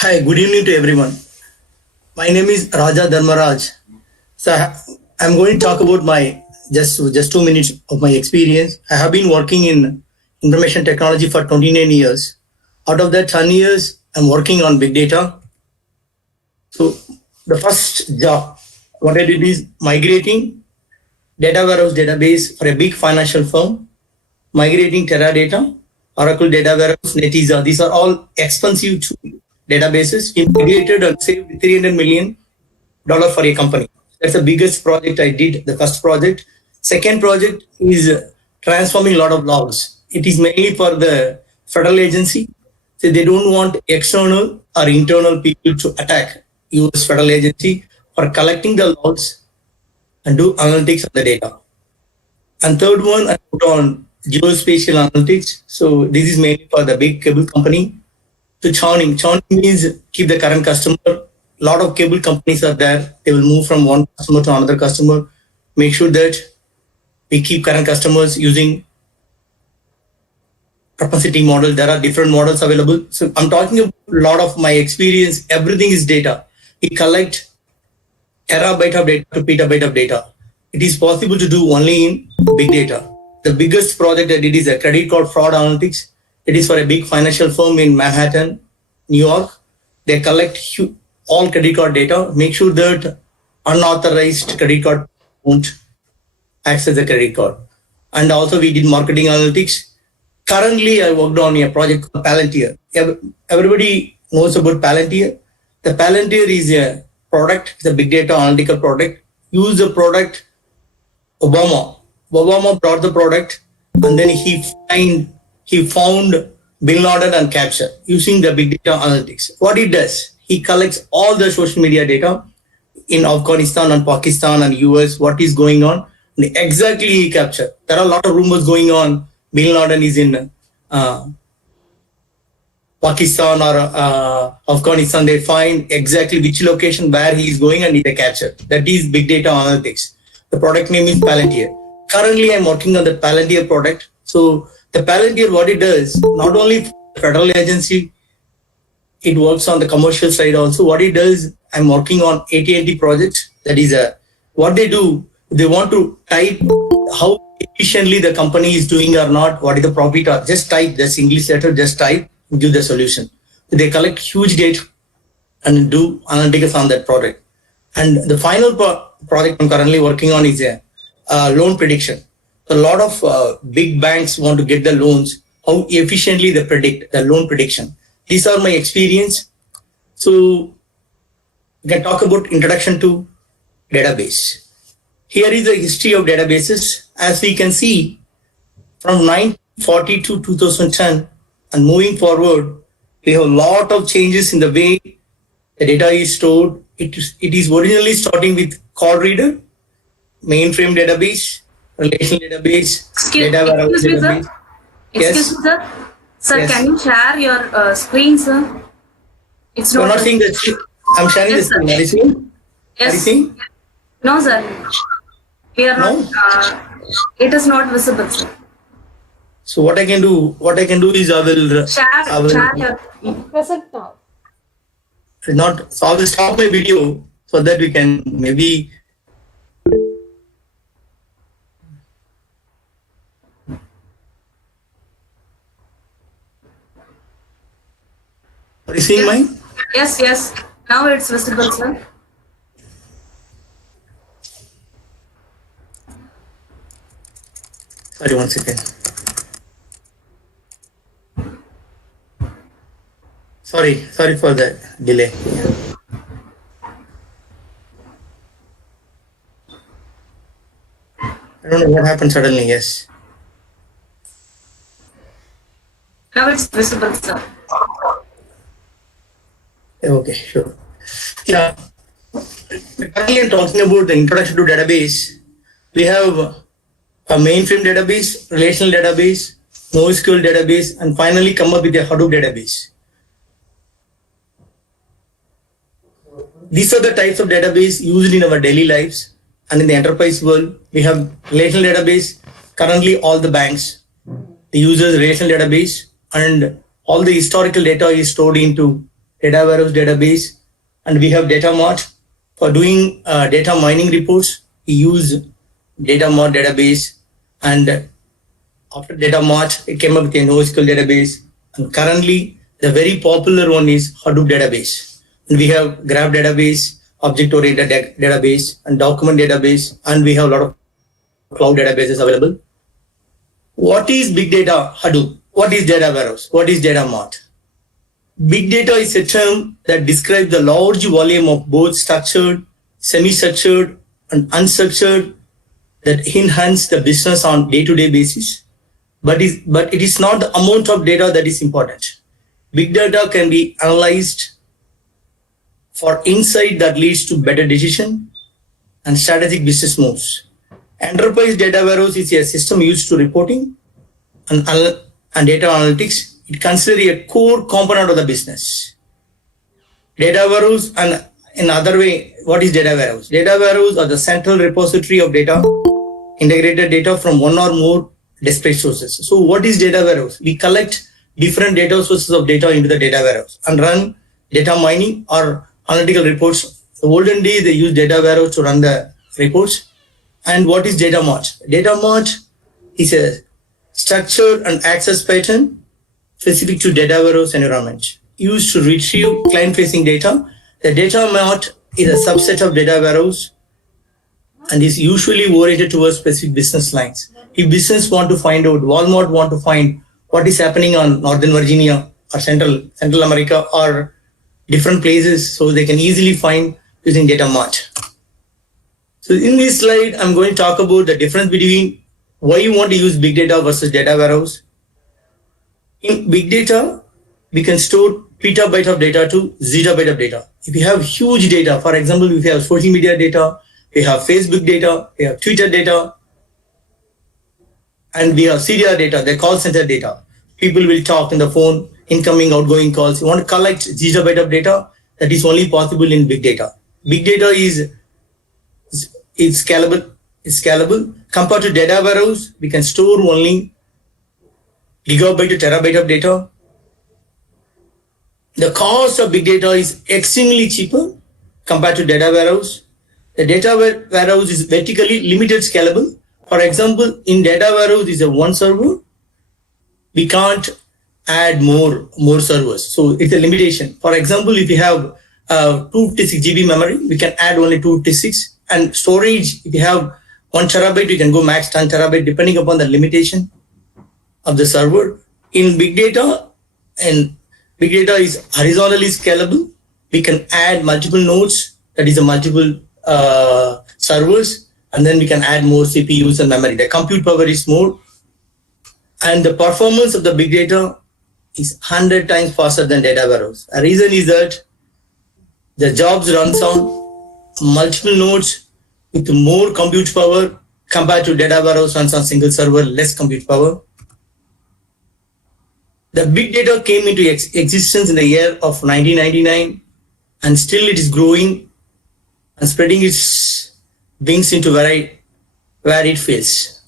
Hi, good evening to everyone. My name is Raja Dharmaraj. So I'm going to talk about my just 2 minutes of my experience. I have been working in information technology for 29 years. Out of that 10 years, I'm working on big data. So the first job, what I did is migrating data warehouse database for a big financial firm, migrating Teradata, Oracle Data Warehouse, Netezza. These are all expensive databases. We migrated and saved $300 million for a company. That's the biggest project I did, the first project. Second project is transforming a lot of logs. It is mainly for the federal agency. So they don't want external or internal people to attack US federal agency for collecting the logs and do analytics on the data. And third one, I put on geospatial analytics. So this is mainly for the big cable company. So churning. Churning means keep the current customer. A lot of cable companies are there. They will move from one customer to another customer. Make sure that we keep current customers using propensity model. There are different models available. So I'm talking about a lot of my experience. Everything is data. We collect terabyte of data to petabyte of data. It is possible to do only in big data. The biggest project I did is a credit card fraud analytics. It is for a big financial firm in Manhattan, New York. They collect all credit card data, make sure that unauthorized credit card won't access the credit card. And also we did marketing analytics. Currently, I worked on a project called Palantir. Everybody knows about Palantir. The Palantir is a product, it's a big data analytical product. Use the product Obama brought the product and then he found Bin Laden and capture using the big data analytics. What it does, he collects all the social media data in Afghanistan and Pakistan and US, what is going on, and exactly he capture. There are a lot of rumors going on. Bin Laden is in Pakistan or Afghanistan. They find exactly which location where he is going and they capture. That is big data analytics. The product name is Palantir. Currently, I'm working on the Palantir product. So the Palantir, what it does, not only for the federal agency, it works on the commercial side also. What it does, I'm working on AT&T projects. That is what they do. They want to type how efficiently the company is doing or not. What is the profit? Or just type this English letter. Just type, give the solution. So they collect huge data and do analytics on that product. And the final project I'm currently working on is a loan prediction. A lot of big banks want to get the loans, how efficiently they predict the loan prediction. These are my experience. So we can talk about introduction to database. Here is the history of databases. As we can see, from 1940 to 2010 and moving forward, we have a lot of changes in the way the data is stored. It is originally starting with card reader, mainframe database, relational database, data warehouse database. Sir. Excuse me, sir. Sir, yes. Can you share your screen, sir? It's not. I'm not seeing the. I'm sharing the screen. Are you seeing? Yes. Are you seeing? No, sir. We are not. It is not visible, sir. So what I can do is I will share your present now. Not. So I will stop my video so that we can maybe. Are you seeing mine? Yes. Now it's visible, sir. Sorry, 1 second. Sorry for the delay. I don't know what happened suddenly. Yes. Now it's visible, sir. Okay, sure. Yeah. Currently, I'm talking about the introduction to database. We have a mainframe database, relational database, NoSQL database, and finally come up with a Hadoop database. These are the types of database used in our daily lives and in the enterprise world. We have relational database. Currently, all the banks, they use relational database, and all the historical data is stored into data warehouse database, and we have data mart. For doing data mining reports, we use data mart database, and after data mart, it came up with a NoSQL database. And currently, the very popular one is Hadoop database. And we have graph database, object-oriented database, and document database, and we have a lot of cloud databases available. What is big data Hadoop? What is data warehouse? What is data mart? Big data is a term that describes the large volume of both structured, semi-structured, and unstructured that enhance the business on day-to-day basis. But it is not the amount of data that is important. Big data can be analyzed for insight that leads to better decision and strategic business moves. Enterprise data warehouse is a system used to reporting and data analytics. It considers a core component of the business. Data warehouse, and in other way, what is data warehouse? Data warehouse are the central repository of data, integrated data from one or more disparate sources. So what is data warehouse? We collect different data sources of data into the data warehouse and run data mining or analytical reports. The olden days, they use data warehouse to run the reports. And what is data mart? Data mart is a structured and access pattern specific to data warehouse environment used to retrieve client-facing data. The data mart is a subset of data warehouse and is usually oriented towards specific business lines. If business want to find out, Walmart want to find what is happening on Northern Virginia or Central America or different places, so they can easily find using data mart. So in this slide, I'm going to talk about the difference between why you want to use big data versus data warehouse. In big data, we can store petabyte of data to zettabyte of data. If you have huge data, for example, if you have social media data, we have Facebook data, we have Twitter data, and we have CDR data, the call center data. People will talk on the phone, incoming, outgoing calls. You want to collect zettabyte of data, that is only possible in big data. Big data is scalable. It's scalable. Compared to data warehouse, we can store only gigabyte to terabyte of data. The cost of big data is extremely cheaper compared to data warehouse. The data warehouse is vertically limited scalable. For example, in data warehouse is a one server. We can't add more servers. So it's a limitation. For example, if you have 256 GB memory, we can add only 256. And storage, if you have 1 terabyte, you can go max 10 terabyte depending upon the limitation of the server. In big data, and big data is horizontally scalable. We can add multiple nodes, that is a multiple servers, and then we can add more CPUs and memory. The compute power is more, and the performance of the big data is 100 times faster than data warehouse. A reason is that the jobs runs on multiple nodes with more compute power compared to data warehouse runs on single server, less compute power. The big data came into existence in the year of 1999, and still it is growing and spreading its wings into where it fails.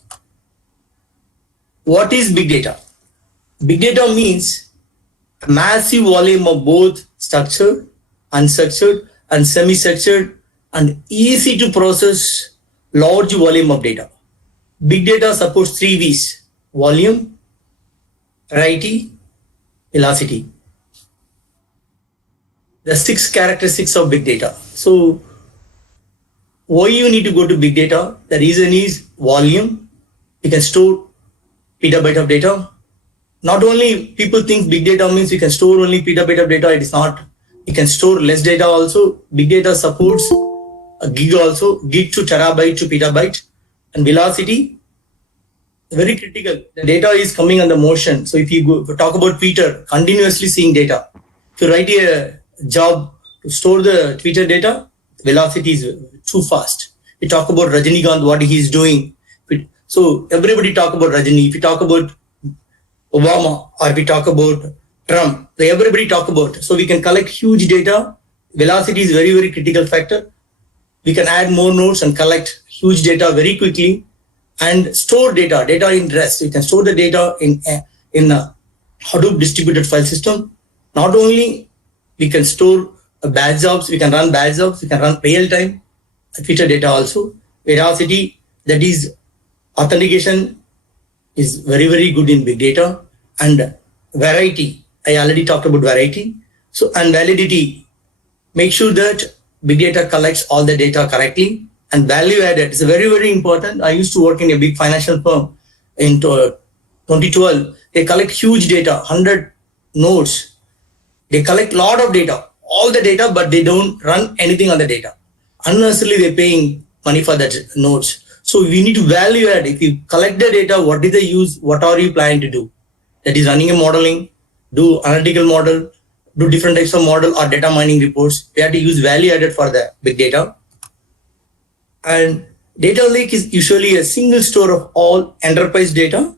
What is big data? Big data means a massive volume of both structured, unstructured, and semi-structured and easy to process large volume of data. Big data supports 3 V's: volume, variety, velocity. The 6 characteristics of big data. So why you need to go to big data? The reason is volume. You can store petabyte of data. Not only people think big data means you can store only petabyte of data. It is not. You can store less data also. Big data supports a gig also, gig to terabyte to petabyte. And velocity, very critical. The data is coming on the motion. So if you talk about Twitter, continuously seeing data. If you write a job to store the Twitter data, velocity is too fast. We talk about Rajinikanth, what he is doing. So everybody talk about Rajini. If you talk about Obama or we talk about Trump, everybody talk about. So we can collect huge data. Velocity is very, very critical factor. We can add more nodes and collect huge data very quickly and store data in rest. You can store the data in a Hadoop distributed file system. Not only we can store batch jobs, we can run batch jobs, we can run real-time feature data also. Veracity, that is authentication, is very, very good in big data. And variety, I already talked about variety. So, and validity, make sure that big data collects all the data correctly. And value added is very, very important. I used to work in a big financial firm in 2012. They collect huge data, 100 nodes. They collect a lot of data, all the data, but they don't run anything on the data. Unnecessarily, they're paying money for that nodes. So we need to value add. If you collect the data, what is the use? What are you planning to do? That is running a modeling, do analytical model, do different types of model or data mining reports. We have to use value added for the big data. And data lake is usually a single store of all enterprise data,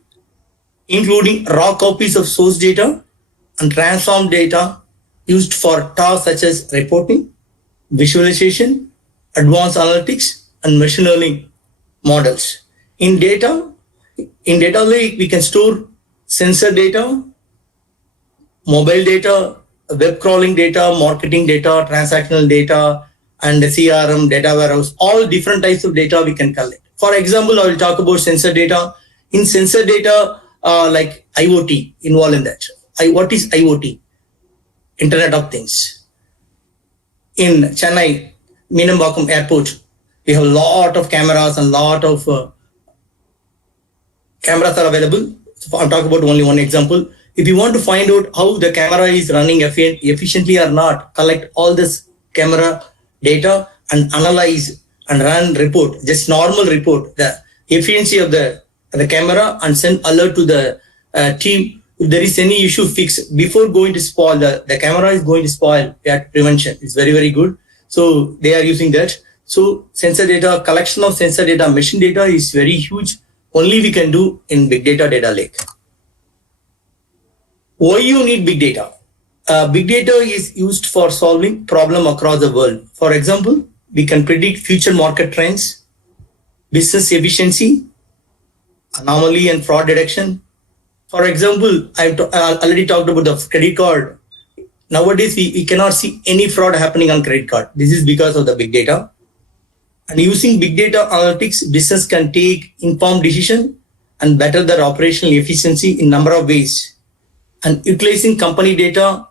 including raw copies of source data and transformed data used for tasks such as reporting, visualization, advanced analytics, and machine learning models. In data lake, we can store sensor data, mobile data, web crawling data, marketing data, transactional data, and CRM, data warehouse, all different types of data we can collect. For example, I will talk about sensor data. In sensor data, like IoT involved in that. What is IoT? Internet of Things. In Chennai, Meenambakkam Airport, we have a lot of cameras and lot of cameras are available. So I'm talking about only one example. If you want to find out how the camera is running efficiently or not, collect all this camera data and analyze and run report, just normal report, the efficiency of the camera, and send alert to the team. If there is any issue, fix before going to spoil. The camera is going to spoil. That prevention is very, very good. So they are using that. So sensor data, collection of sensor data, machine data is very huge. Only we can do in big data lake. Why you need big data? Big data is used for solving problem across the world. For example, we can predict future market trends, business efficiency, anomaly and fraud detection. For example, I already talked about the credit card. Nowadays, we cannot see any fraud happening on credit card. This is because of the big data. And using big data analytics, business can take informed decision and better their operational efficiency in number of ways. And utilizing company data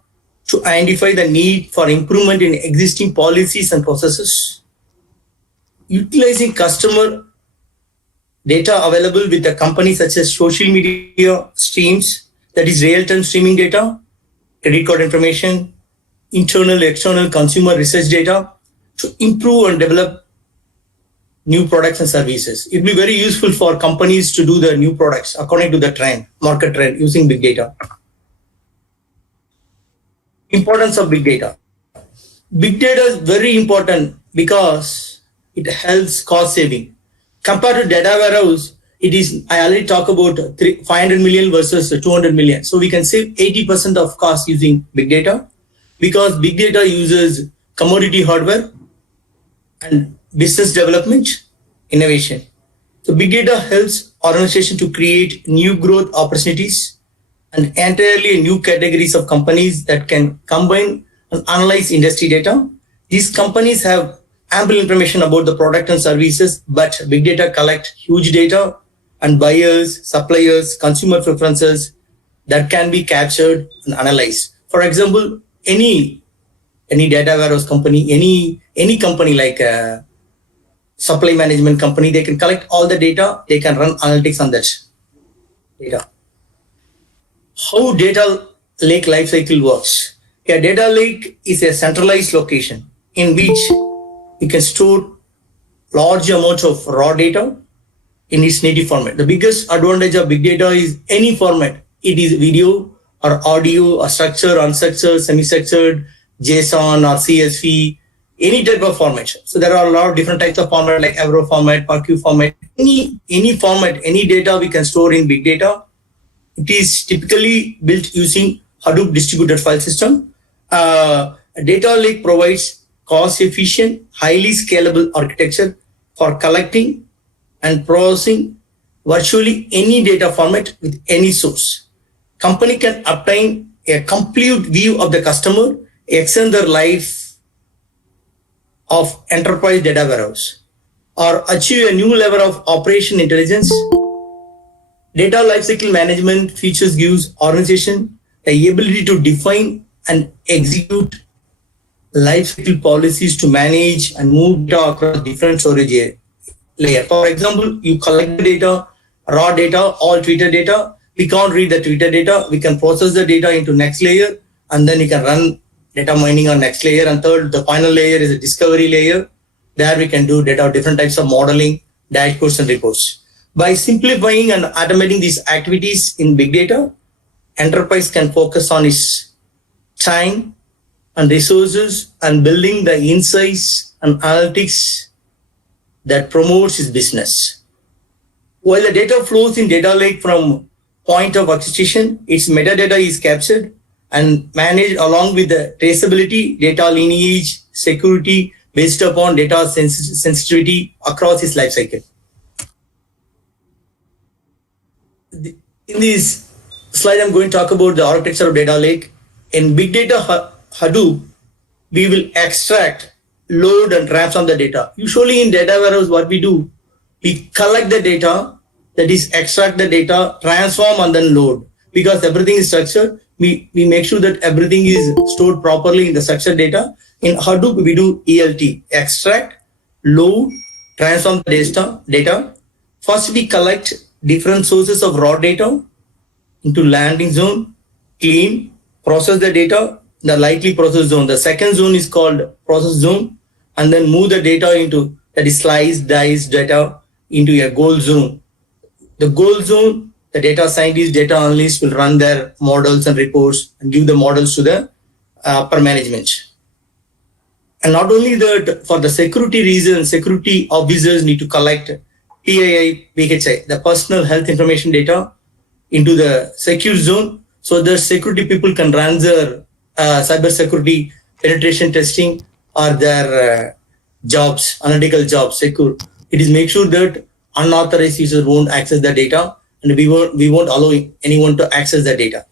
to identify the need for improvement in existing policies and processes. Utilizing customer data available with the company such as social media streams, that is real-time streaming data, credit card information, internal, external consumer research data to improve and develop new products and services. It will be very useful for companies to do the new products according to the trend, market trend, using big data. Importance of big data. Big data is very important because it helps cost saving. Compared to data warehouse, it is, I already talked about 500 million versus 200 million. So we can save 80% of cost using big data because big data uses commodity hardware and business development, innovation. So big data helps organization to create new growth opportunities and entirely new categories of companies that can combine and analyze industry data. These companies have ample information about the product and services, but big data collect huge data and buyers, suppliers, consumer preferences that can be captured and analyzed. For example, any data warehouse company, any company like a supply management company, they can collect all the data, they can run analytics on that data. How data lake lifecycle works. A data lake is a centralized location in which you can store large amounts of raw data in its native format. The biggest advantage of big data is any format. It is video or audio or structured, unstructured, semi-structured, JSON or CSV, any type of format. So there are a lot of different types of format like Avro format, PARQ format, any format, any data we can store in big data. It is typically built using Hadoop distributed file system. A data lake provides cost-efficient, highly scalable architecture for collecting and processing virtually any data format with any source. Company can obtain a complete view of the customer, extend the life of enterprise data warehouse or achieve a new level of operation intelligence. Data lifecycle management features gives organization the ability to define and execute lifecycle policies to manage and move data across different storage layer. For example, you collect the data, raw data, all Twitter data. We can't read the Twitter data. We can process the data into next layer, and then you can run data mining on next layer. And third, the final layer is a discovery layer. There we can do data, different types of modeling, dashboards and reports. By simplifying and automating these activities in big data, enterprise can focus on its time and resources and building the insights and analytics that promotes its business. While the data flows in data lake from point of acquisition, its metadata is captured and managed along with the traceability, data lineage, security based upon data sensitivity across its life cycle. In this slide, I'm going to talk about the architecture of data lake. In big data Hadoop, we will extract, load and transform the data. Usually in data warehouse, what we do, we collect the data, that is extract the data, transform and then load. Because everything is structured, we make sure that everything is stored properly in the structured data. In Hadoop, we do ELT, extract, load, transform the data. First, we collect different sources of raw data into landing zone, clean, process the data, the likely process zone. The second zone is called process zone, and then move the data into, that is sliced, diced data into a goal zone. The goal zone, the data scientists, data analysts will run their models and reports and give the models to the upper management. And not only that, for the security reasons, security officers need to collect PII, PHI, the personal health information data into the secure zone, so the security people can run their cyber security penetration testing or their jobs, analytical jobs secure. It is make sure that unauthorized users won't access the data, and we won't allow anyone to access the data.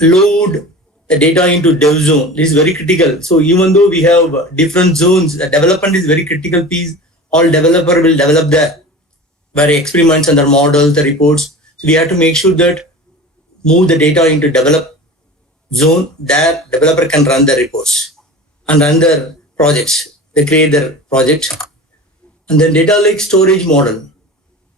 Load the data into dev zone. This is very critical. So even though we have different zones, the development is very critical piece. All developer will develop the very experiments and their models, the reports. So we have to make sure that move the data into develop zone. There developer can run the reports and run their projects. They create their project. And then data lake storage model.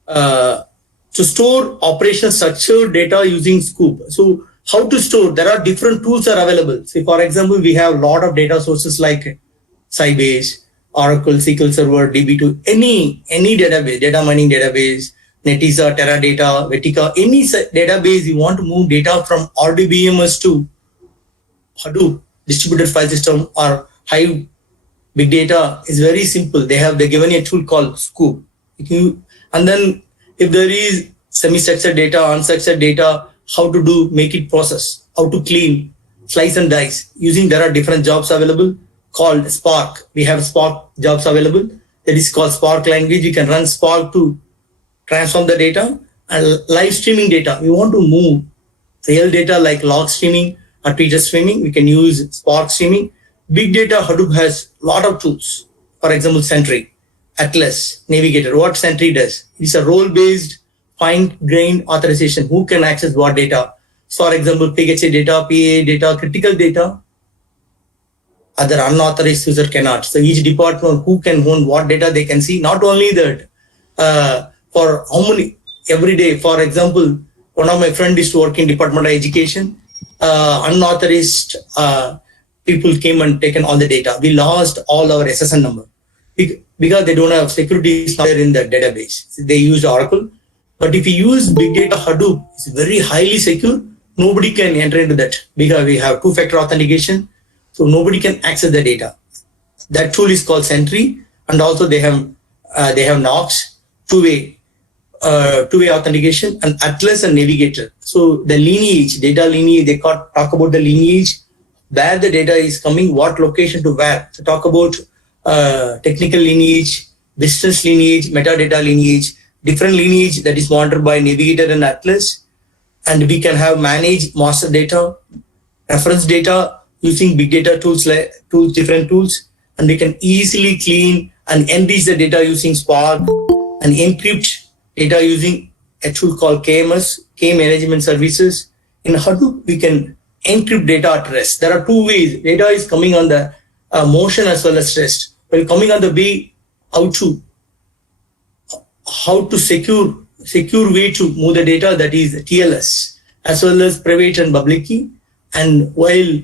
To store operational structured data using Scoop. So how to store? There are different tools are available. Say for example, we have a lot of data sources like Sybase, Oracle, SQL Server, DB2, any database, data mining database, Netezza, Teradata, Vetica, any database you want to move data from RDBMS to Hadoop, distributed file system or Hive big data is very simple. They given a tool called Scoop. And then if there is semi-structured data, unstructured data, how to make it process, how to clean, slice and dice. There are different jobs available called Spark. We have Spark jobs available. That is called Spark language. You can run Spark to transform the data. And live streaming data. We want to move real data like log streaming or Twitter streaming. We can use Spark streaming. Big data Hadoop has a lot of tools. For example, Sentry, Atlas, Navigator. What Sentry does? It's a role-based fine-grained authorization. Who can access what data? For example, PHA data, PA data, critical data. Other unauthorized user cannot. So each department who can own what data they can see. Not only that, for how many every day. For example, one of my friends used to work in Department of Education. Unauthorized people came and taken all the data. We lost all our SSN number because they don't have security in the database. They use Oracle. But if you use big data Hadoop, it's very highly secure. Nobody can enter into that because we have two-factor authentication. So nobody can access the data. That tool is called Sentry, and also they have Knox, two-way authentication, and Atlas and Navigator. So the lineage, data lineage, they talk about the lineage, where the data is coming, what location to where. So talk about technical lineage, business lineage, metadata lineage, different lineage that is monitored by Navigator and Atlas. And we can have managed master data, reference data, using big data tools like different tools, and we can easily clean and enrich the data using Spark and encrypt data using a tool called KMS, Key Management Services. In Hadoop, we can encrypt data at rest. There are two ways. Data is coming on the motion as well as rest. Well, coming on the way how to secure way to move the data, that is TLS, as well as private and public key, and while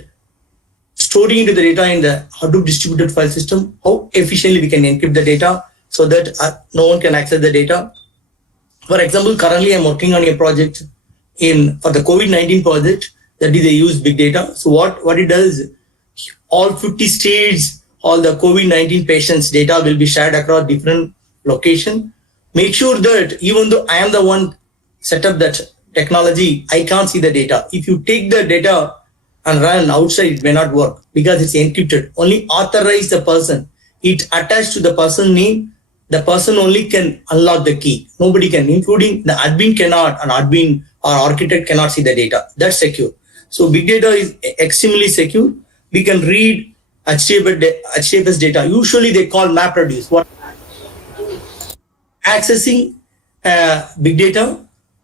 storing into the data in the Hadoop distributed file system, how efficiently we can encrypt the data so that no one can access the data. For example, currently I'm working on a project for the COVID-19 project, that is they use big data. So what it does, all 50 states, all the COVID-19 patients' data will be shared across different locations. Make sure that even though I am the one set up that technology, I can't see the data. If you take the data and run outside, it may not work because it's encrypted. Only authorize the person. It attached to the person name. The person only can unlock the key. Nobody can, including the admin cannot, an admin or architect cannot see the data. That's secure. So big data is extremely secure. We can read HDFS data. Usually they call MapReduce. What accessing big data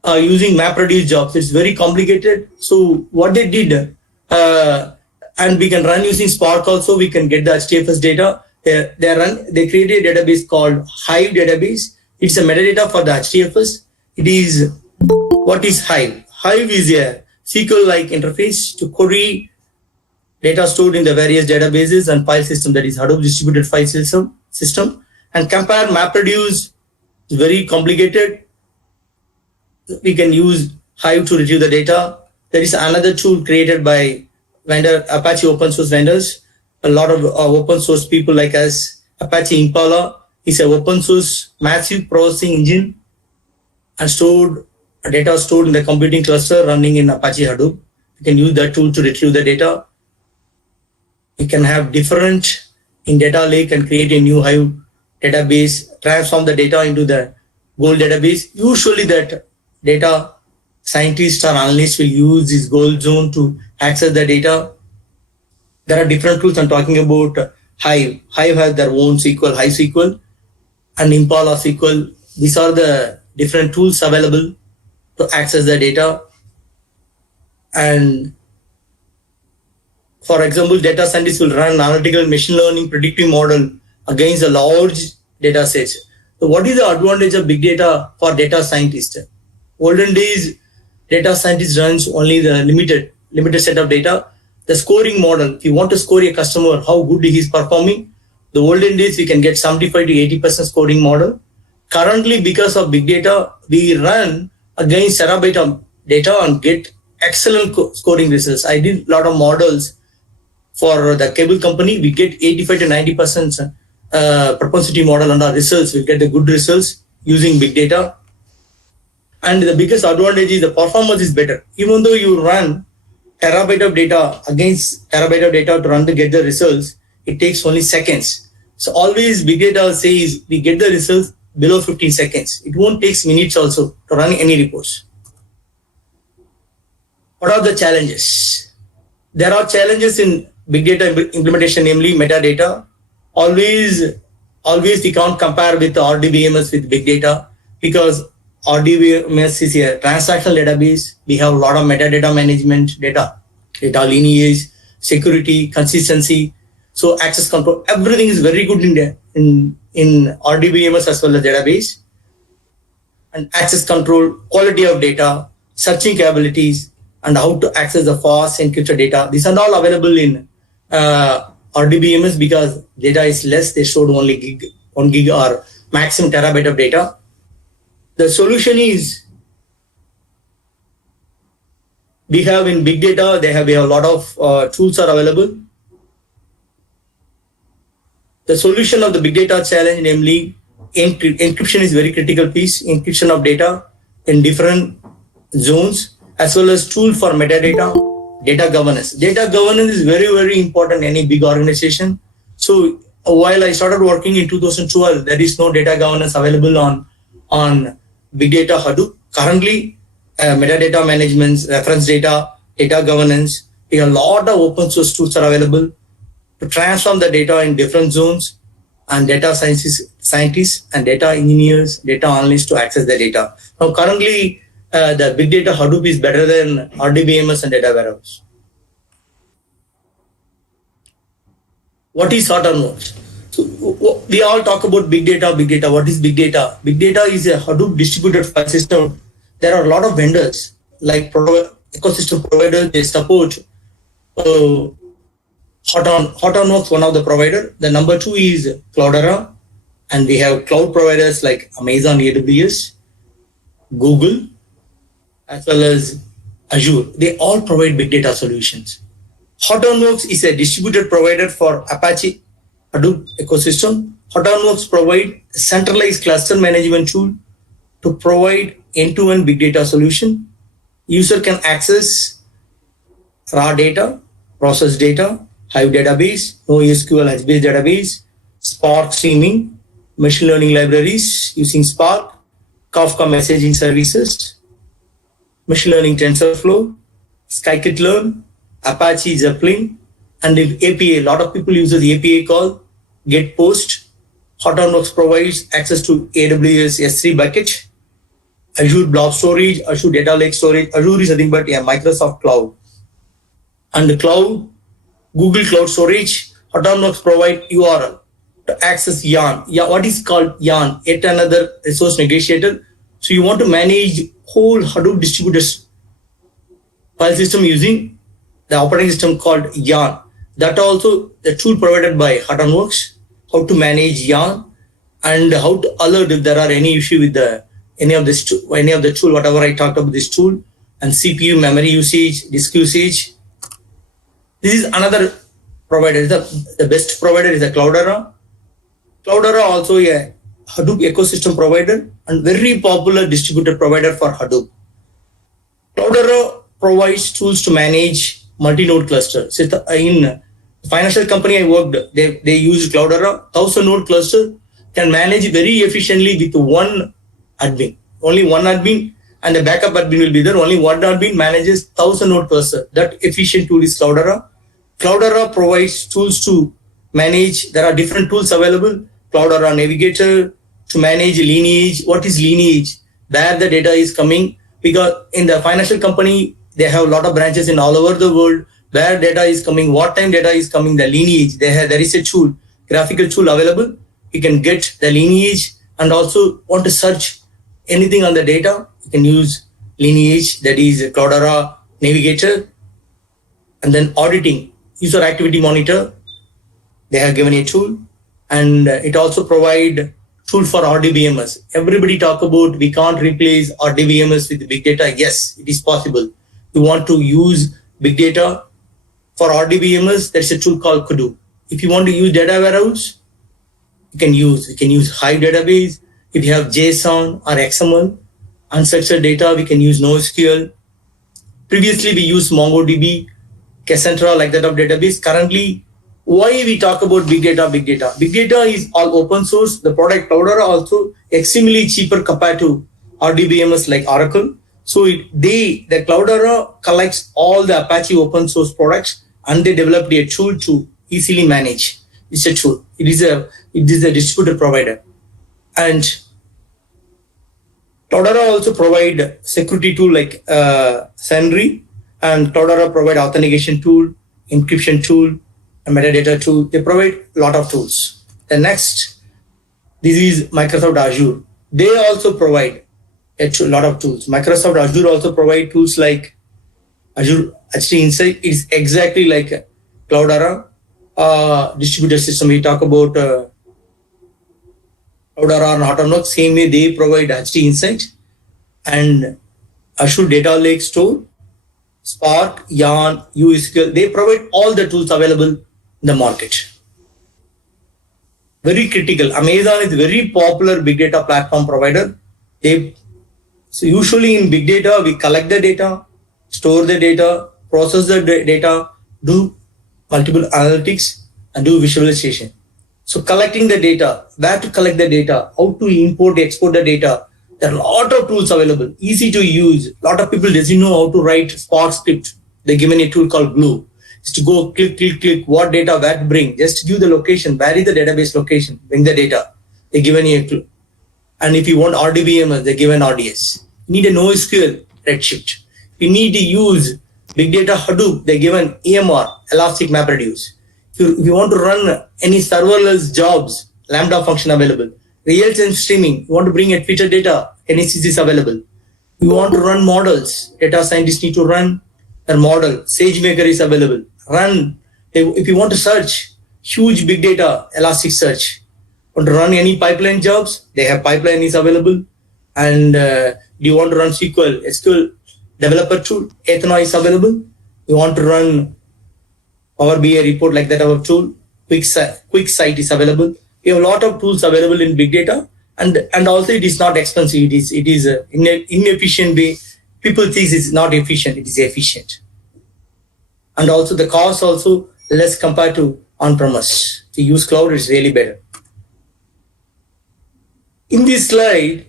using MapReduce jobs. It's very complicated. So what they did, and we can run using Spark also. We can get the HDFS data. They created a database called Hive database. It's a metadata for the HDFS. It is, what is Hive? Hive is a SQL-like interface to query data stored in the various databases and file system, that is Hadoop distributed file system, and compare MapReduce. It's very complicated. We can use Hive to retrieve the data. There is another tool created by Apache open source vendors. A lot of open source people like us. Apache Impala is an open source massive processing engine and data stored in the computing cluster running in Apache Hadoop. You can use that tool to retrieve the data. You can have different in data lake and create a new Hive database, transform the data into the gold database. Usually that data scientists or analysts will use this gold zone to access the data. There are different tools. I'm talking about Hive. Hive has their own SQL, Hive SQL and Impala SQL. These are the different tools available to access the data. And for example, data scientists will run analytical machine learning predictive model against a large data sets. So what is the advantage of big data for data scientists? Olden days, data scientists runs only the limited set of data. The scoring model, if you want to score a customer, how good he is performing, the olden days we can get 75 to 80% scoring model. Currently, because of big data, we run against terabyte of data and get excellent scoring results. I did a lot of models for the cable company. We get 85 to 90% propensity model on our results. We get the good results using big data. And the biggest advantage is the performance is better. Even though you run terabyte of data against terabyte of data to get the results, it takes only seconds. So always big data says we get the results below 15 seconds. It won't take minutes also to run any reports. What are the challenges? There are challenges in big data implementation, namely metadata. Always we can't compare with RDBMS with big data because RDBMS is a transactional database. We have a lot of metadata management, data lineage, security, consistency. So access control, everything is very good in RDBMS as well as database. And access control, quality of data, searching capabilities, and how to access the fast encrypted data. These are all available in RDBMS because data is less. They showed only 1 gig or maximum terabyte of data. The solution is we have in big data, we have a lot of tools are available. The solution of the big data challenge, namely encryption is very critical piece, encryption of data in different zones, as well as tool for metadata, data governance. Data governance is very, very important in any big organization. So while I started working in 2012, there is no data governance available on big data Hadoop. Currently, metadata management, reference data, data governance, A lot of open source tools are available to transform the data in different zones, and data scientists and data engineers, data analysts to access the data. Now, currently, the big data Hadoop is better than RDBMS and data warehouse. What is hot or not? So we all talk about big data, big data. What is big data? Big data is a Hadoop distributed file system. There are a lot of vendors like ecosystem providers. They support Hortonworks, one of the provider. The number two is Cloudera, and we have cloud providers like Amazon AWS, Google, as well as Azure. They all provide big data solutions. Hortonworks is a distributed provider for Apache Hadoop ecosystem. Hortonworks provide a centralized cluster management tool to provide end-to-end big data solution. User can access raw data, process data, Hive database, NoSQL H-based database, Spark streaming, machine learning libraries using Spark, Kafka messaging services, machine learning TensorFlow, scikit-learn, Apache Zeppelin, and the API. A lot of people use the API called GetPost. Hortonworks provides access to AWS S3 bucket, Azure Blob Storage, Azure Data Lake Storage. Azure is nothing but Microsoft Cloud. And the cloud, Google Cloud Storage. Hortonworks provide URL to access Yarn. Yeah, what is called Yarn? Yet another resource negotiator. So you want to manage whole Hadoop distributed file system using the operating system called Yarn. That also the tool provided by Hortonworks, how to manage Yarn and how to alert if there are any issue with any of the tool, whatever I talked about this tool, and CPU, memory usage, disk usage. This is another provider. The best provider is the Cloudera. Cloudera also a Hadoop ecosystem provider and very popular distributed provider for Hadoop. Cloudera provides tools to manage multi-node clusters. So in the financial company I worked, they use Cloudera. 1,000-node cluster can manage very efficiently with one admin. Only one admin and the backup admin will be there. Only one admin manages 1,000-node cluster. That efficient tool is Cloudera. Cloudera provides tools to manage. There are different tools available. Cloudera Navigator to manage lineage. What is lineage? Where the data is coming. Because in the financial company, they have a lot of branches in all over the world. Where data is coming, what time data is coming, the lineage. There is a tool, graphical tool available. You can get the lineage and also want to search anything on the data. You can use lineage, that is Cloudera Navigator. And then auditing, user activity monitor. They have given a tool, and it also provide tool for RDBMS. Everybody talk about we can't replace RDBMS with big data. Yes, it is possible. You want to use big data for RDBMS, there's a tool called Kudu. If you want to use data warehouse, you can use Hive database. If you have JSON or XML, unstructured data, we can use NoSQL. Previously, we used MongoDB, Cassandra, like that of database. Currently, why we talk about big data? Big data. Big data is all open source. The product Cloudera also extremely cheaper compared to RDBMS like Oracle. So the Cloudera collects all the Apache open source products and they developed a tool to easily manage. It's a tool. It is a distributed provider. And Cloudera also provide security tool like Sentry, and Cloudera provide authentication tool, encryption tool, a metadata tool. They provide a lot of tools. The next, this is Microsoft Azure. They also provide a lot of tools. Microsoft Azure also provide tools like Azure HT Insight. It's exactly like Cloudera distributed system. We talk about Cloudera and Hortonworks. Same way they provide HT Insight and Azure Data Lake Store, Spark, Yarn, USQL. They provide all the tools available in the market. Very critical. Amazon is a very popular big data platform provider. So usually in big data, we collect the data, store the data, process the data, do multiple analytics, and do visualization. So collecting the data, where to collect the data, how to import, export the data. There are a lot of tools available, easy to use. A lot of people doesn't know how to write Spark script. They're given a tool called Glue. It's to go click, what data, where to bring. Just give the location. Where is the database location? Bring the data. They're given you a clue. And if you want RDBMS, they're given RDS. You need a NoSQL Redshift. You need to use Big Data Hadoop, they're given EMR, Elastic MapReduce. If you want to run any serverless jobs, Lambda function available. Real-time streaming, you want to bring a Twitter data, Kinesis is available. You want to run models, data scientists need to run their model, SageMaker is available. Run, if you want to search, huge big data, Elasticsearch. Want to run any pipeline jobs, they have pipeline is available. And do you want to run SQL developer tool, Ethno is available. You want to run Power BI report like that, our tool, QuickSight is available. We have a lot of tools available in big data, and also it is not expensive. It is inefficient way. People think it's not efficient. It is efficient, and also the cost also less compared to on-premise. To use cloud is really better. In this slide,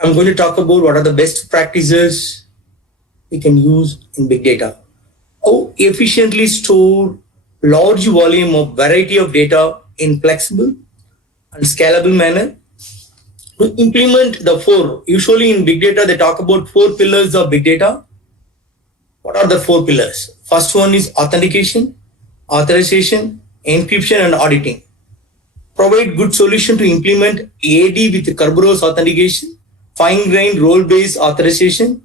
I'm going to talk about what are the best practices we can use in big data. How efficiently store large volume of variety of data in flexible and scalable manner. To implement the four, usually in big data, they talk about 4 pillars of big data. What are the 4 pillars? First one is authentication, authorization, encryption, and auditing. Provide good solution to implement AD with Kerberos authentication, fine-grained role-based authorization,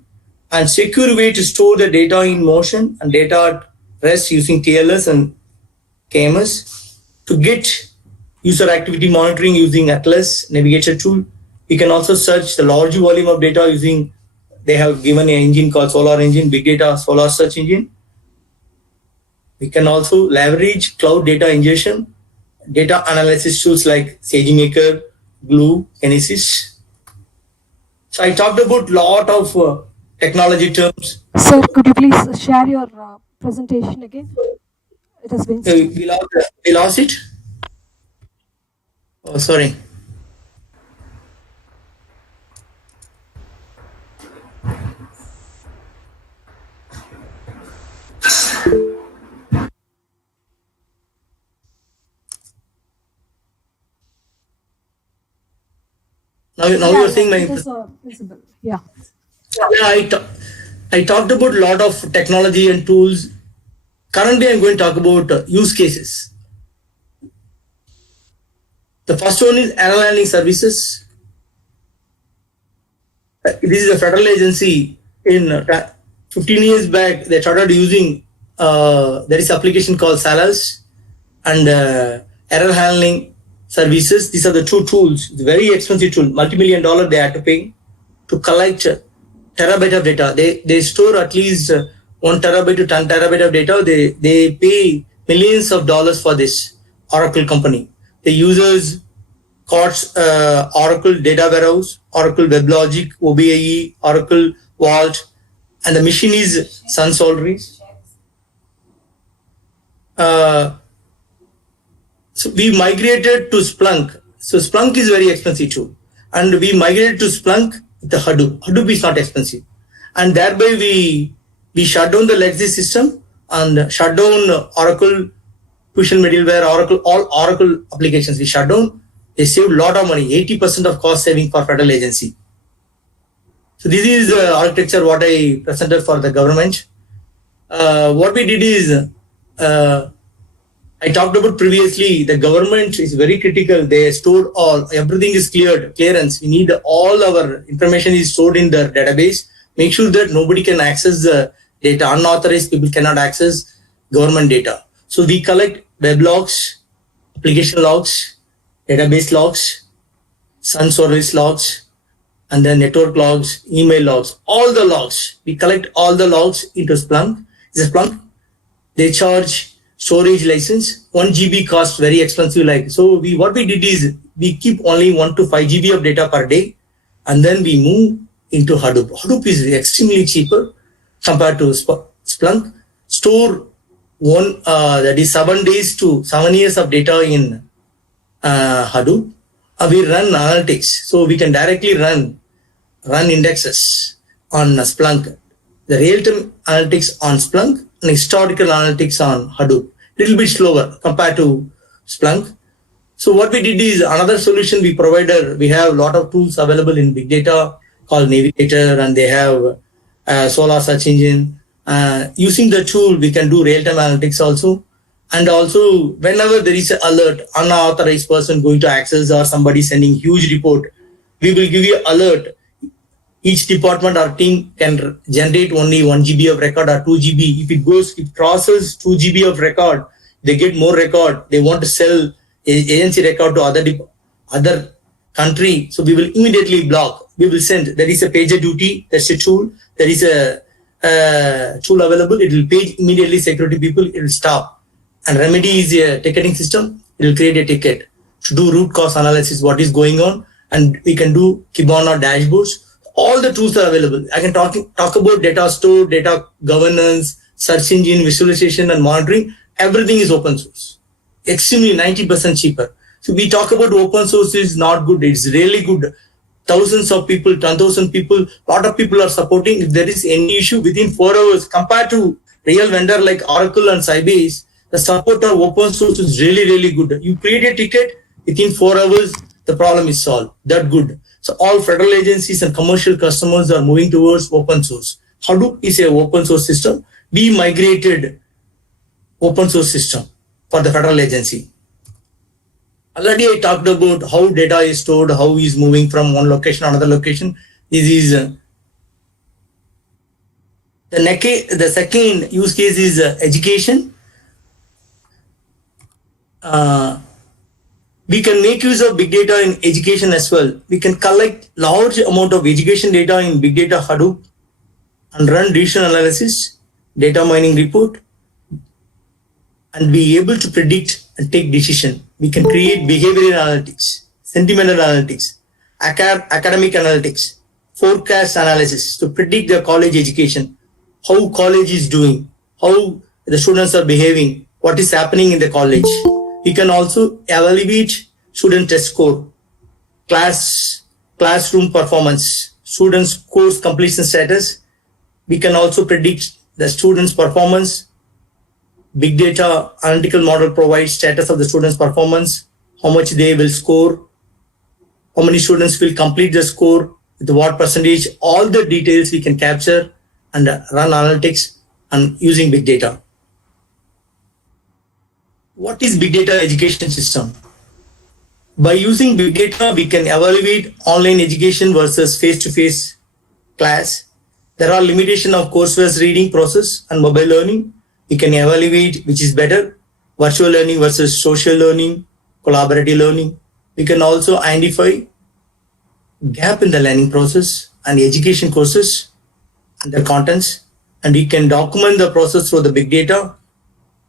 and secure way to store the data in motion and data at rest using TLS and KMS. To get user activity monitoring using Atlas Navigator tool. You can also search the large volume of data using, they have given an engine called Solar Engine, Big Data Solar Search Engine. We can also leverage cloud data ingestion, data analysis tools like SageMaker, Glue, Kinesis. So I talked about lot of technology terms. Sir, could you please share your presentation again? It has been. We lost it? Oh, sorry. Now you're seeing my. It is visible. Yeah. Yeah, I talked about a lot of technology and tools. Currently, I'm going to talk about use cases. The first one is error handling services. This is a federal agency. In 15 years back, they started using there is an application called Salas and error handling services. These are the 2 tools. It's a very expensive tool, multi-million-dollar they had to pay to collect terabyte of data. They store at least 1 terabyte to 10 terabyte of data. They pay millions of dollars for this Oracle company. The users got Oracle Data Warehouse, Oracle WebLogic, OBAE, Oracle Vault, and the machine is Sun Solaris. So we migrated to Splunk. So Splunk is very expensive tool. And we migrated to Splunk with the Hadoop. Hadoop is not expensive. And thereby we shut down the legacy system and shut down Oracle, Fusion Middleware, Oracle, all Oracle applications we shut down. They saved a lot of money, 80% of cost saving for federal agency. So this is the architecture what I presented for the government. What we did is, I talked about previously, the government is very critical. They stored everything is clearance. We need all our information is stored in the database. Make sure that nobody can access the data. Unauthorized people cannot access government data. So we collect web logs, application logs, database logs, Sun Service logs, and then network logs, email logs, all the logs. We collect all the logs into Splunk. It's a Splunk. They charge storage license. 1 GB costs very expensive. So what we did is we keep only 1 to 5 GB of data per day, and then we move into Hadoop. Hadoop is extremely cheaper compared to Splunk. Store that is 7 days to 7 years of data in Hadoop. We run analytics, so we can directly run indexes on Splunk. the real-time analytics on Splunk and historical analytics on Hadoop. Little bit slower compared to Splunk. So what we did is another solution we provided. We have a lot of tools available in big data called Navigator, and they have Solar search engine. Using the tool, we can do real-time analytics also. And also, whenever there is an alert, unauthorized person going to access or somebody sending huge report, we will give you alert. Each department or team can generate only 1 GB of record or 2 GB. If it crosses 2 GB of record, they get more record. They want to sell agency record to other country. So we will immediately block. We will send. There is a pager duty. That's a tool. There is a tool available. It will page immediately security people. It will stop. And remedy is a ticketing system. It will create a ticket to do root cause analysis, what is going on. And we can do Kibana dashboards. All the tools are available. I can talk about data store, data governance, search engine, visualization, and monitoring. Everything is open source. Extremely 90% cheaper. So we talk about open source is not good. It's really good. Thousands of people, 10,000 people, a lot of people are supporting. If there is any issue within 4 hours, compared to real vendor like Oracle and Sybase, the support of open source is really, really good. You create a ticket, within 4 hours, the problem is solved. That good. So all federal agencies and commercial customers are moving towards open source. Hadoop is an open source system. We migrated open source system for the federal agency. Already I talked about how data is stored, how is moving from one location to another location. This is the second use case is education. We can make use of big data in education as well. We can collect large amount of education data in big data Hadoop and run decision analysis, data mining report, and be able to predict and take decision. We can create behavioral analytics, sentimental analytics, academic analytics, forecast analysis to predict the college education, how college is doing, how the students are behaving, what is happening in the college. We can also evaluate student test score, classroom performance, students' course completion status. We can also predict the students' performance. Big data analytical model provides status of the students' performance, how much they will score, how many students will complete the score, with what percentage. All the details we can capture and run analytics and using big data. What is big data education system? By using big data, we can evaluate online education versus face-to-face class. There are limitations of coursework reading process and mobile learning. We can evaluate which is better, virtual learning versus social learning, collaborative learning. We can also identify gap in the learning process and education courses and their contents, and we can document the process through the big data.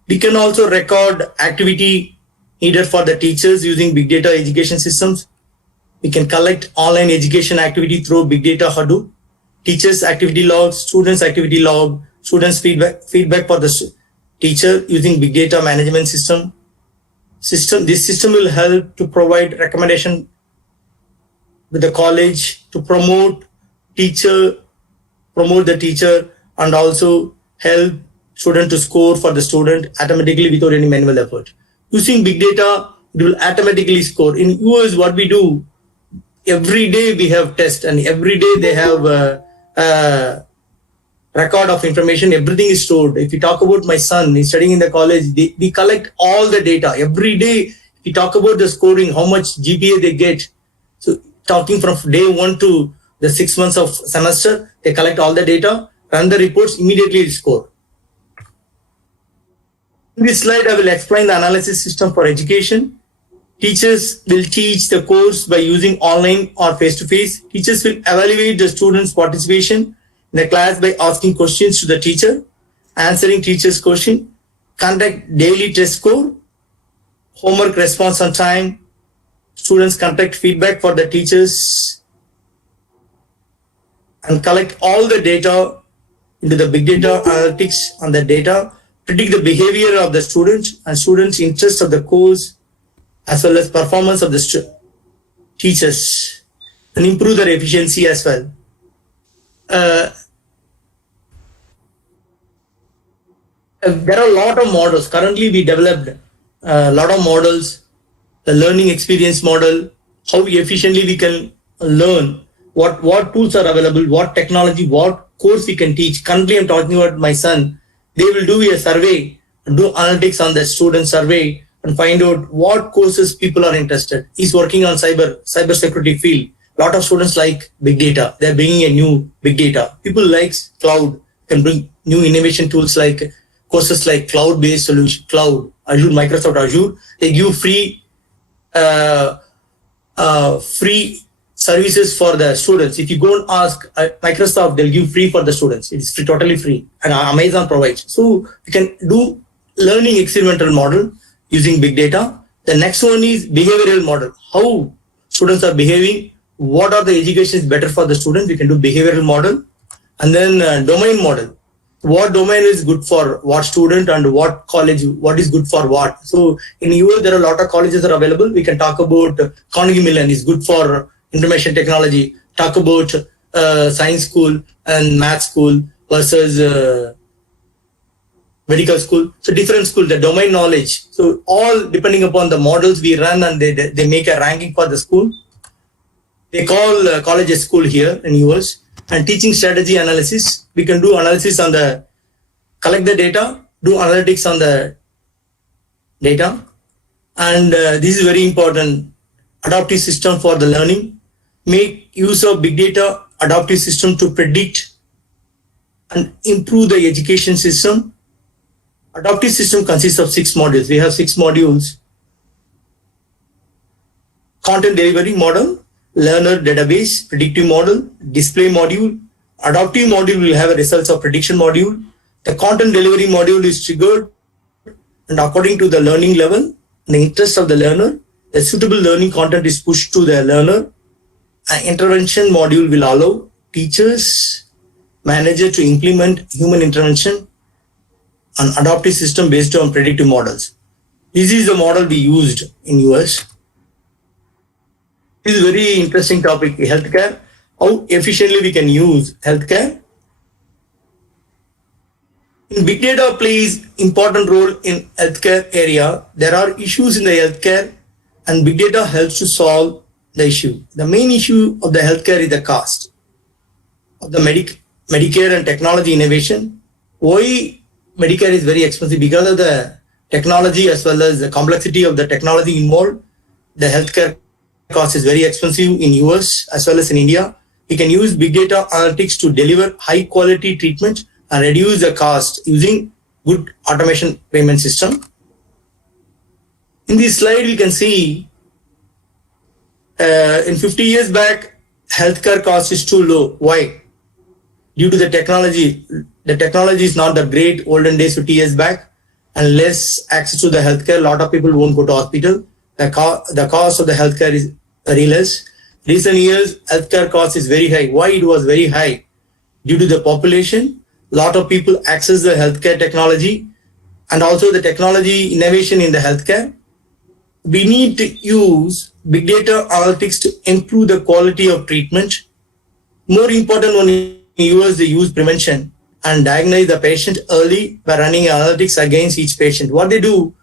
We can also record activity needed for the teachers using big data education systems. We can collect online education activity through big data Hadoop, teachers activity log, students activity log, students feedback for the teacher using big data management system. This system will help to provide recommendation with the college to promote the teacher and also help student to score for the student automatically without any manual effort. Using big data, it will automatically score. In US, what we do, every day we have tests and every day they have record of information. Everything is stored. If you talk about my son, he's studying in the college, we collect all the data. Every day, we talk about the scoring, how much GPA they get. So talking from day 1 to the 6 months of semester, they collect all the data, run the reports, immediately score. In this slide, I will explain the analysis system for education. Teachers will teach the course by using online or face-to-face. Teachers will evaluate the students' participation in the class by asking questions to the teacher, answering teacher's question, conduct daily test score, homework response on time. Students contact feedback for the teachers and collect all the data into the big data analytics on the data, predict the behavior of the students and students' interest of the course, as well as performance of the teachers, and improve their efficiency as well. There are a lot of models. Currently, we developed a lot of models, the learning experience model, how efficiently we can learn, what tools are available, what technology, what course we can teach. Currently, I'm talking about my son. They will do a survey, do analytics on the student survey, and find out what courses people are interested. He's working on cyber security field. A lot of students like big data. They're bringing a new big data. People like cloud, can bring new innovation tools like courses like cloud-based solution, cloud, Azure, Microsoft Azure. They give uh, free services for the students. If you go and ask Microsoft, they'll give free for the students. It's free, totally free, and Amazon provides. So you can do learning experimental model using big data. The next one is behavioral model. How students are behaving. What are the education is better for the students? We can do behavioral model, and then domain model. What domain is good for what student and what college, what is good for what. So in US, there are a lot of colleges that are available. We can talk about Carnegie Mellon is good for information technology. Talk about science school and math school versus medical school. So different school, the domain knowledge. So all depending upon the models we run, and they make a ranking for the school. They call college a school here in US. And teaching strategy analysis, we can do analysis on the, collect the data, do analytics on the data. And this is very important, adaptive system for the learning. Make use of big data adaptive system to predict and improve the education system. Adaptive system consists of 6 modules. We have 6 modules. Content delivery model, learner database, predictive model, display module. Adaptive module will have a results of prediction module. The content delivery module is triggered and according to the learning level, the interest of the learner, the suitable learning content is pushed to the learner. An intervention module will allow teachers, manager to implement human intervention on adaptive system based on predictive models. This is the model we used in US. This is a very interesting topic, healthcare. How efficiently we can use healthcare. Big data plays important role in healthcare area. There are issues in the healthcare, and big data helps to solve the issue. The main issue of the healthcare is the cost of the Medicare and technology innovation. Why Medicare is very expensive? Because of the technology as well as the complexity of the technology involved. The healthcare cost is very expensive in US as well as in India. We can use big data analytics to deliver high quality treatment and reduce the cost using good automation payment system. In this slide, we can see in 50 years back, healthcare cost is too low. Why? Due to the technology. The technology is not that great olden days 50 years back, and less access to the healthcare. A lot of people won't go to hospital. The cost of the healthcare is very less. Recent years, healthcare cost is very high. Why it was very high? Due to the population, a lot of people access the healthcare technology, and also the technology innovation in the healthcare. We need to use big data analytics to improve the quality of treatment. More important one in US, they use prevention and diagnose the patient early by running analytics against each patient. What they do,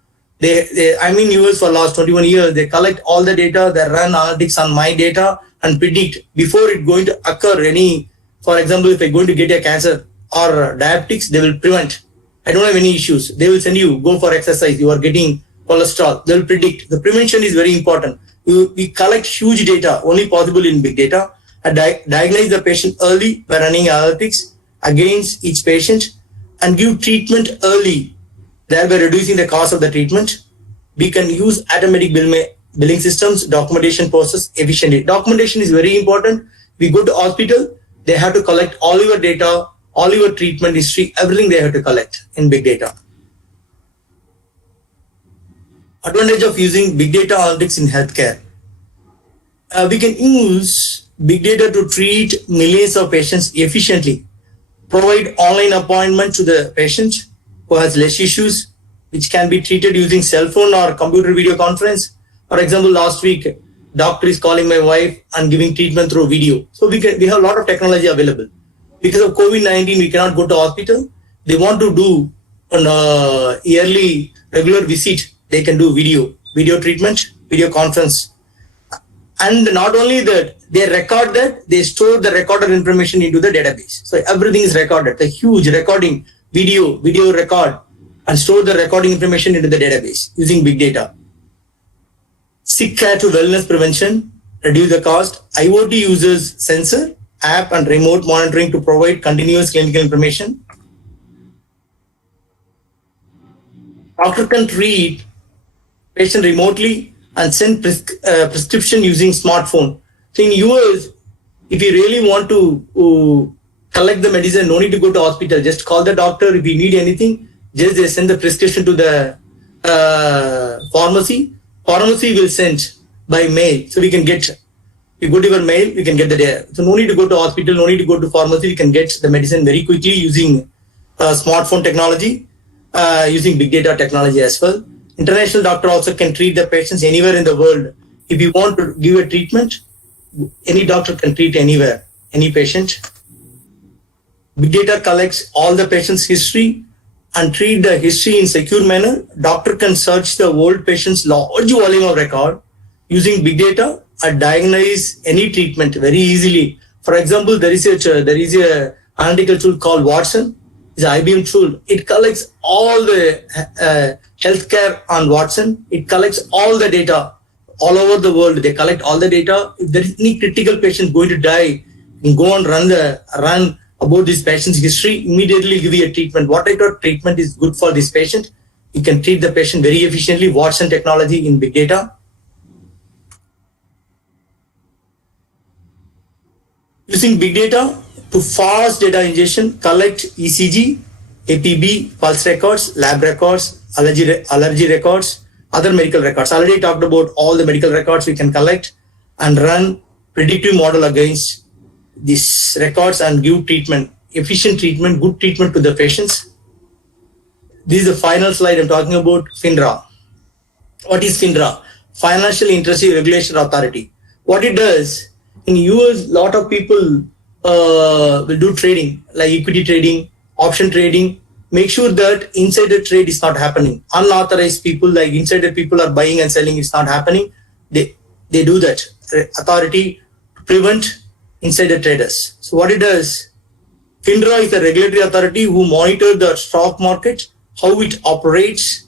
I'm in US for last 21 years. They collect all the data, they run analytics on my data and predict before it going to occur any, for example, if I'm going to get a cancer or diabetics, they will prevent. I don't have any issues. They will send you, go for exercise, you are getting cholesterol. They will predict. The prevention is very important. We collect huge data, only possible in big data, and diagnose the patient early by running analytics against each patient and give treatment early, thereby reducing the cost of the treatment. We can use automatic billing systems, documentation process efficiently. Documentation is very important. We go to hospital, they have to collect all your data, all your treatment history, everything they have to collect in big data. Advantage of using big data analytics in healthcare. We can use big data to treat millions of patients efficiently, provide online appointment to the patient who has less issues, which can be treated using cell phone or computer video conference. For example, last week, doctor is calling my wife and giving treatment through video. So we have a lot of technology available. Because of COVID-19, we cannot go to hospital. They want to do on yearly regular visit, they can do video treatment, video conference. And not only that, they record that, they store the recorded information into the database. So everything is recorded, the huge recording, video record, and store the recording information into the database using big data. Sick care to wellness prevention, reduce the cost. IoT uses sensor, app, and remote monitoring to provide continuous clinical information. Doctor can treat patient remotely and send prescription using smartphone. So in US, if you really want to collect the medicine, no need to go to hospital. Just call the doctor. If you need anything, just they send the prescription to the pharmacy. Pharmacy will send by mail. So we can get, you go to your mail, we can get the data. So no need to go to hospital, no need to go to pharmacy. We can get the medicine very quickly using smartphone technology, using big data technology as well. International doctor also can treat the patients anywhere in the world. If you want to give a treatment, any doctor can treat anywhere, any patient. Big data collects all the patient's history and treat the history in secure manner. Doctor can search the old patient's large volume of record using big data and diagnose any treatment very easily. For example, there is a analytical tool called Watson. It's an IBM tool. It collects all the healthcare on Watson. It collects all the data all over the world. They collect all the data. If there is any critical patient going to die, you can go and run about this patient's history, immediately give you a treatment. What type of treatment is good for this patient? You can treat the patient very efficiently. Watson technology in big data. Using big data to fast data ingestion, collect ECG, APB, pulse records, lab records, allergy records, other medical records. I already talked about all the medical records we can collect and run predictive model against these records and give treatment, efficient treatment, good treatment to the patients. This is the final slide I'm talking about FINRA. What is FINRA? Financial Industry Regulation Authority. What it does, in US, lot of people will do trading, like equity trading, option trading. Make sure that insider trade is not happening. Unauthorized people, like insider people are buying and selling, it's not happening. They do that. Authority to prevent insider traders. So what it does, FINRA is the regulatory authority who monitor the stock market, how it operates.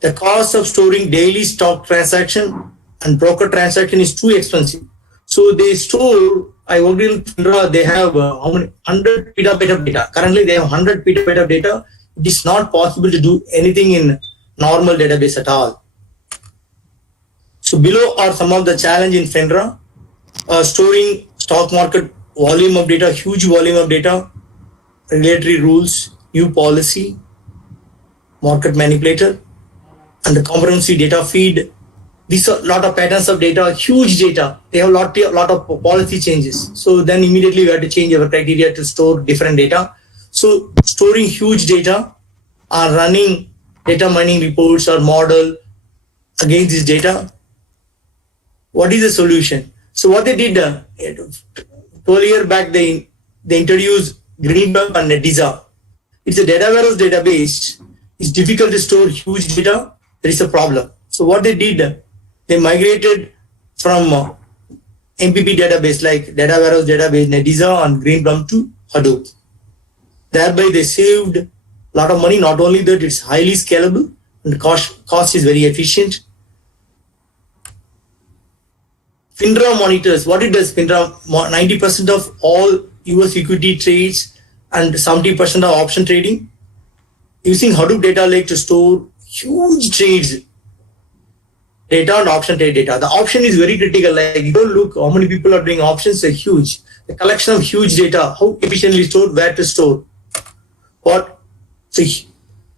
The cost of storing daily stock transaction and broker transaction is too expensive. So they store, I worked in FINRA, they have 100 petabyte of data. Currently they have 100 petabyte of data. It is not possible to do anything in normal database at all. So below are some of the challenge in FINRA. Storing stock market volume of data, huge volume of data, regulatory rules, new policy, market manipulator, and the comprehensive data feed. These are a lot of patterns of data, huge data. They have a lot of policy changes. So then immediately we have to change our criteria to store different data. So storing huge data or running data mining reports or model against this data. What is the solution? So what they did, 12 years back, they introduced Greenbump and Netiza. It's a data warehouse database. It's difficult to store huge data. There is a problem. So what they did, they migrated from MPP database like data warehouse database Netiza and Greenbump to Hadoop. Thereby they saved a lot of money. Not only that, it's highly scalable and cost is very efficient. FINRA monitors. What it does, FINRA, 90% of all US equity trades and 70% of option trading. Using Hadoop data lake to store huge trades, data and option trade data. The option is very critical. Like you don't look how many people are doing options, are huge. The collection of huge data, how efficiently stored, where to store. What? So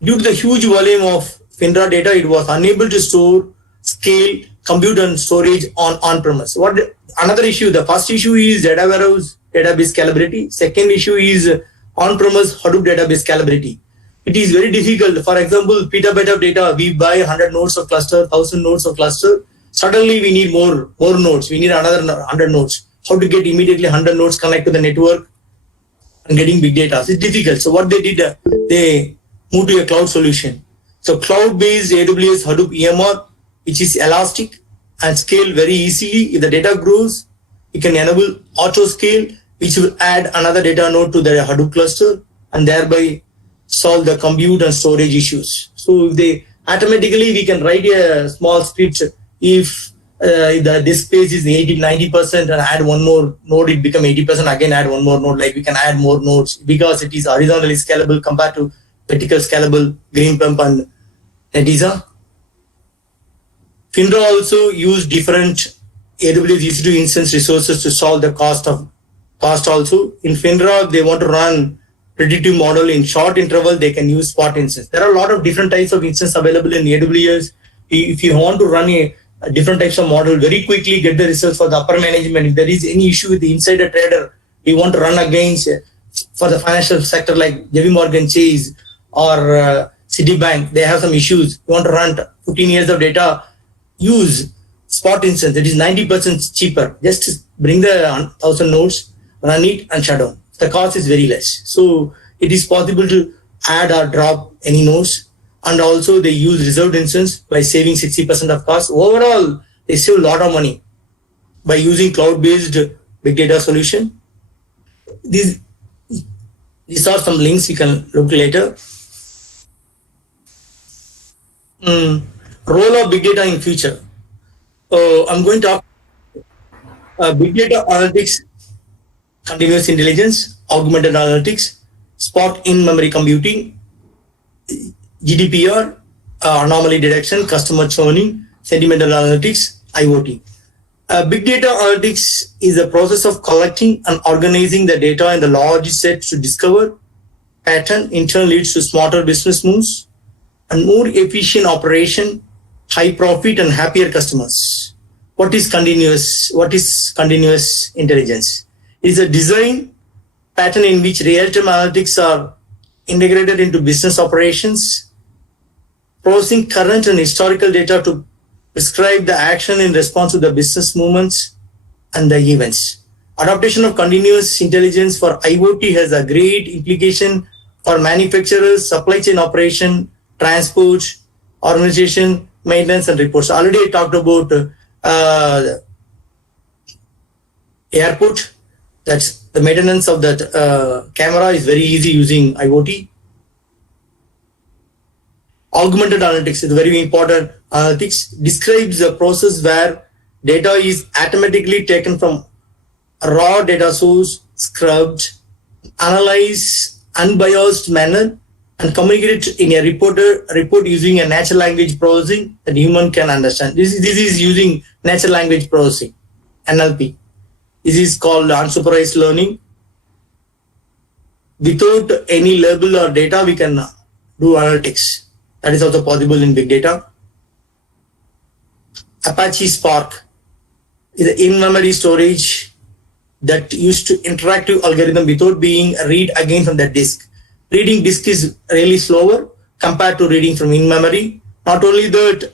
due to the huge volume of FINRA data, it was unable to store, scale, compute and storage on-premise. Another issue, the first issue is data warehouse database scalability. Second issue is on-premise Hadoop database scalability. It is very difficult. For example, petabyte of data, we buy 100 nodes of cluster, 1000 nodes of cluster. Suddenly we need more nodes. We need another 100 nodes. How to get immediately 100 nodes connect to the network and getting big data? It's difficult. So what they did, they move to a cloud solution. So cloud-based AWS Hadoop EMR, which is elastic and scale very easily. If the data grows, you can enable auto scale, which will add another data node to the Hadoop cluster and thereby solve the compute and storage issues. So if they automatically, we can write a small script. If the disk space is 80-90% and add one more node, it become 80%, again add one more node. Like we can add more nodes because it is horizontally scalable compared to vertical scalable green pump and Netezza. FINRA also use different AWS EC2 instance resources to solve the cost also. In FINRA, they want to run predictive model in short interval, they can use spot instance. There are a lot of different types of instance available in AWS. If you want to run a different types of model very quickly, get the results for the upper management. If there is any issue with the insider trader, we want to run against for the financial sector like JP Morgan Chase or Citibank, they have some issues. You want to run 15 years of data, use spot instance. It is 90% cheaper. Just bring the 1,000 nodes, run it and shut down. The cost is very less. So it is possible to add or drop any nodes. And also they use reserved instance by saving 60% of cost. Overall, they save a lot of money by using cloud-based big data solution. These are some links you can look later. Role of big data in future. I'm going to talk big data analytics, continuous intelligence, augmented analytics, Spark in-memory computing, GDPR, anomaly detection, customer churning, sentimental analytics, IoT. Big data analytics is a process of collecting and organizing the data in the large set to discover pattern. In turn leads to smarter business moves and more efficient operation, high profit and happier customers. What is continuous intelligence? It is a design pattern in which real-time analytics are integrated into business operations, processing current and historical data to prescribe the action in response to the business movements and the events. Adaptation of continuous intelligence for IoT has a great implication for manufacturers, supply chain operation, transport, organization, maintenance and reports. Already I talked about airport. That's the maintenance of that camera is very easy using IoT. Augmented analytics is very important. Analytics describes a process where data is automatically taken from a raw data source, scrubbed, analyzed, unbiased manner, and communicated in a report using a natural language processing that human can understand. This is using natural language processing, NLP. This is called unsupervised learning. Without any label or data, we can do analytics. That is also possible in big data. Apache Spark is an in-memory storage that used to interactive algorithm without being read again from the disk. Reading disk is really slower compared to reading from in-memory. Not only that,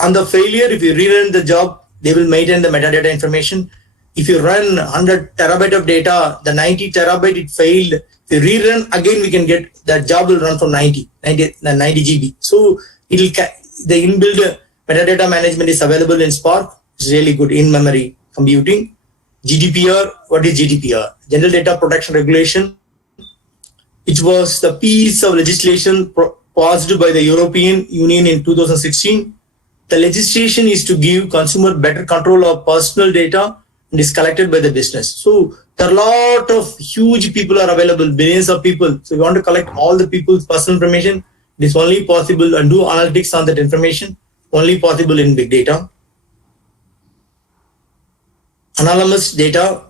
on the failure, if you rerun the job, they will maintain the metadata information. If you run 100 terabyte of data, the 90 terabyte it failed. If you rerun again, we can get that job will run from 90 GB. So the inbuilt metadata management is available in Spark. It's really good in-memory computing. GDPR, what is GDPR? General Data Protection Regulation, which was the piece of legislation passed by the European Union in 2016. The legislation is to give consumer better control of personal data and is collected by the business. So there are a lot of huge people are available, billions of people. So you want to collect all the people's personal information. It is only possible and do analytics on that information, only possible in big data. Anonymous data,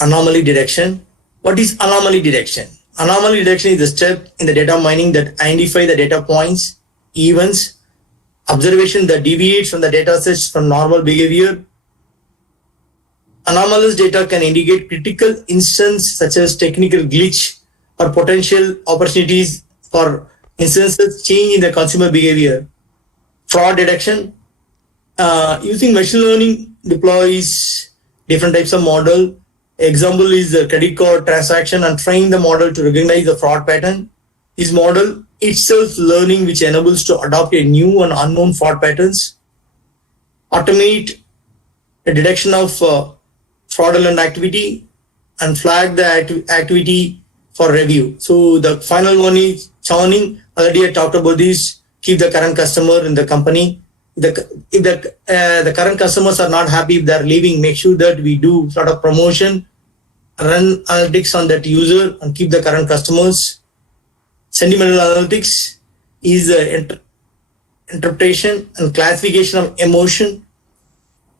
anomaly detection. What is anomaly detection? Anomaly detection is the step in the data mining that identify the data points, events, observation that deviates from the data sets from normal behavior. Anomalous data can indicate critical instance such as technical glitch or potential opportunities for instances change in the consumer behavior. Fraud detection, using machine learning deploys different types of model. Example is the credit card transaction and train the model to recognize the fraud pattern. This model itself learning which enables to adopt a new and unknown fraud patterns, automate the detection of fraudulent activity, and flag the activity for review. So the final one is churning. Already I talked about this. Keep the current customer in the company. If the current customers are not happy, if they're leaving, make sure that we do sort of promotion, run analytics on that user, and keep the current customers. Sentimental analytics is the interpretation and classification of emotion,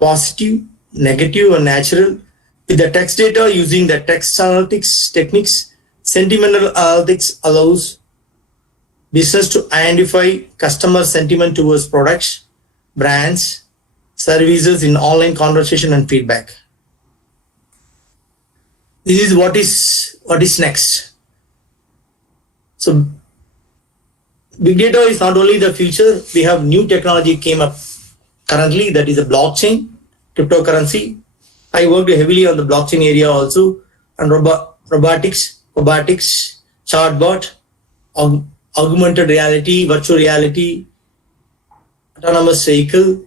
positive, negative, and natural. With the text data using the text analytics techniques, sentimental analytics allows business to identify customer sentiment towards products, brands, services in online conversation and feedback. This is what is next. So big data is not only the future. We have new technology came up currently, that is a blockchain, cryptocurrency. I worked heavily on the blockchain area also, and robotics, chatbot, augmented reality, virtual reality, autonomous vehicle,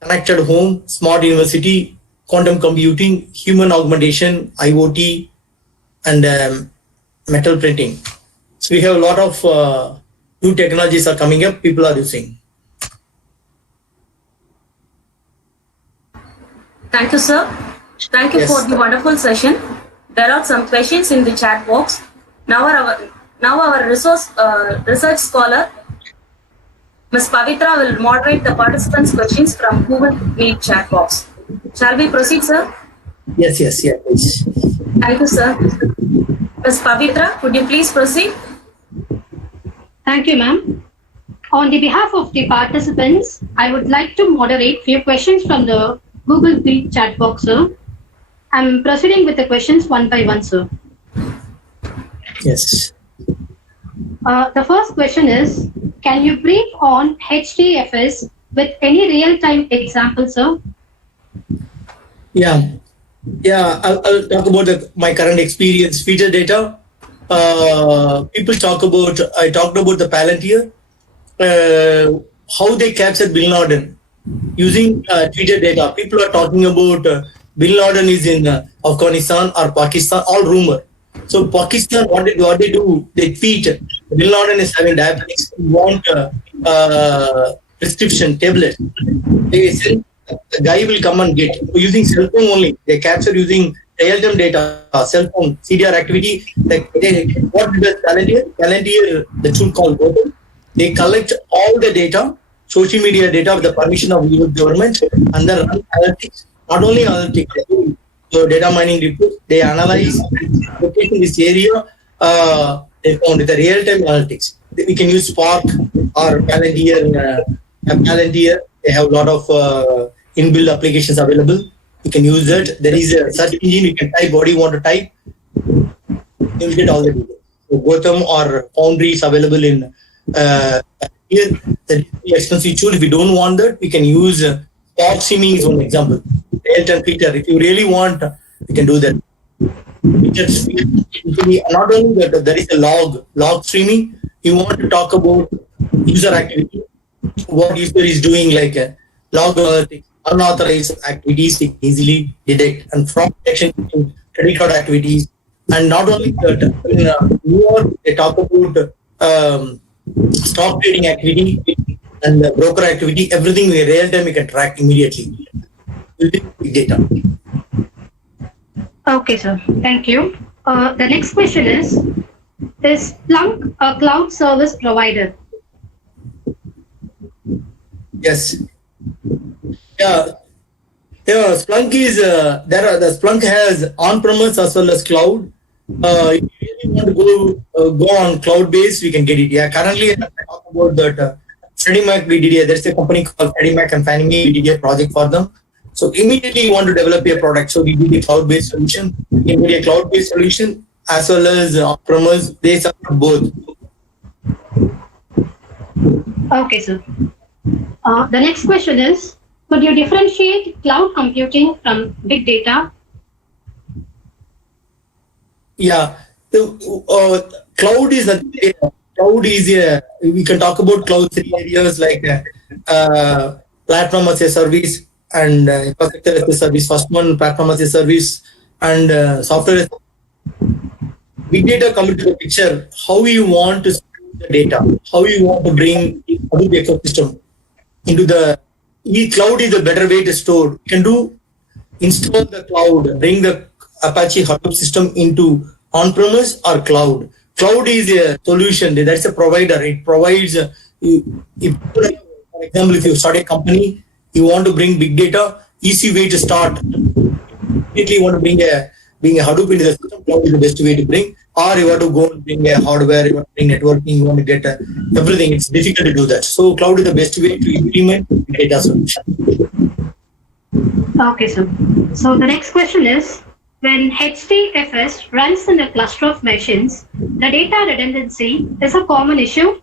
connected home, smart university, quantum computing, human augmentation, IoT, and metal printing. So we have a lot of new technologies are coming up, people are using. Thank you, sir. Thank you for the wonderful session. There are some questions in the chat box. Now our research scholar, Ms. Pavitra, will moderate the participants' questions from Google Meet chat box. Shall we proceed, sir? Yes, please. Thank you, sir. Ms. Pavitra, could you please proceed? Thank you, ma'am. On the behalf of the participants, I would like to moderate few questions from the Google Meet chat box, sir. I'm proceeding with the questions one by one, sir. Yes. The first question is, can you brief on HDFS with any real-time example, sir? Yeah. I'll talk about my current experience. Feature data. People talk about. I talked about the Palantir. How they captured Bin Laden using Twitter data. People are talking about Bin Laden is in Afghanistan or Pakistan. All rumor. So Pakistan, what they do? They tweet Bin Laden is having diabetes. We want prescription tablet. They send, the guy will come and get using cell phone only. They capture using real-time data, cell phone, CDR activity. Like what does Palantir, the tool called Google. They collect all the data, social media data with the permission of the government, and then run analytics. Not only analytics, they do data mining reports. They analyze location this area. They found the real-time analytics. We can use Spark or Palantir. Palantir. They have a lot of inbuilt applications available. You can use that. There is a search engine. You can type what you want to type. You will get all the data. So Gotham or Foundry is available in here. The expensive tool. If you don't want that, we can use Spark streaming is one example. Real-time feature. If you really want, you can do that. Not only that, there is a log streaming. You want to talk about user activity, what user is doing, like log analytics, unauthorized activities, we can easily detect, and fraud detection in credit card activities. And not only that, in New York, they talk about stock trading activity and broker activity. Everything in real time we can track immediately using big data. Okay, sir. Thank you. The next question is Splunk a cloud service provider? Yes. Yeah. Splunk is the Splunk has on-premise as well as cloud. If you really want to go on cloud based, we can get it. Yeah. Currently, I talk about that. Freddie Mac, we did. There's a company called Freddie Mac and Fannie Mae. We did a project for them. So immediately you want to develop a product. So we did a cloud-based solution. We can get a cloud-based solution as well as on-premise. They support both. Okay, sir. The next question is, could you differentiate cloud computing from big data? Yeah. Cloud is a we can talk about cloud three areas like platform as a service and infrastructure as a service. First one, platform as a service and software as big data come into the picture. How you want to store the data, how you want to bring Hadoop ecosystem into the cloud is a better way to store. You can do install the cloud, bring the Apache Hadoop system into on-premise or cloud. Cloud is a solution. That's a provider. It provides. For example, if you start a company, you want to bring big data. Easy way to start. Immediately, you want to bring a Hadoop into the system. Cloud is the best way to bring. Or you want to go and bring a hardware. You want to bring networking. You want to get everything. It's difficult to do that. So cloud is the best way to implement data solution. Okay, sir. So the next question is, when HDFS runs in a cluster of machines, the data redundancy is a common issue.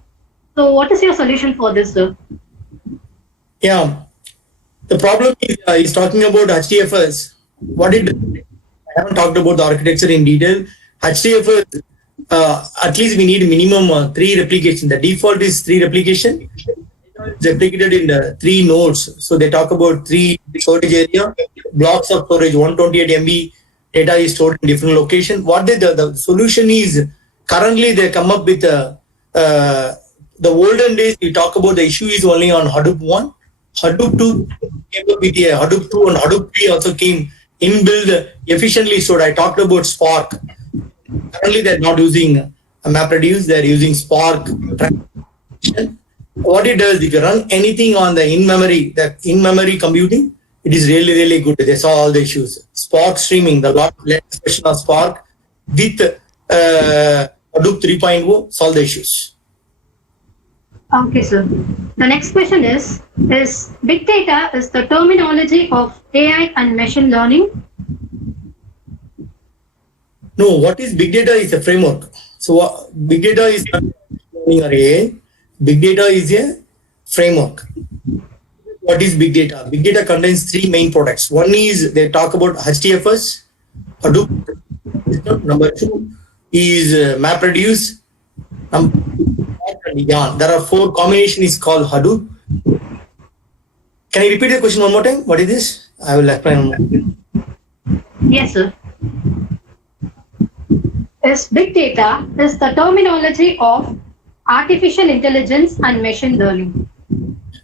So what is your solution for this, sir? Yeah, the problem is he's talking about HDFS. What it does, I haven't talked about the architecture in detail. HDFS, at least we need minimum 3 replication. The default is 3 replication. It's replicated in 3 nodes. So they talk about 3 storage area, blocks of storage, 128 MB. Data is stored in different locations. What the solution is, currently they come up with the olden days, we talk about the issue is only on Hadoop 1. Hadoop 2 came up with a Hadoop 2 and Hadoop 3 also came inbuilt efficiently stored. I talked about Spark. Currently they're not using MapReduce, they're using Spark. What it does, if you run anything on the in-memory computing, it is really, really good. They saw all the issues. Spark streaming, the latest version of Spark with Hadoop 3.0 solve the issues. Okay, sir. The next question is big data is the terminology of AI and machine learning? No, what is big data is a framework. So big data is not learning or AI. Big data is a framework. What is big data? Big data contains 3 main products. One is they talk about HDFS, Hadoop. Number 2 is MapReduce. Number 3 Yarn. There are 4 combination is called Hadoop. Can you repeat the question one more time? What is this? I will explain one more. Yes, sir. Is big data is the terminology of artificial intelligence and machine learning?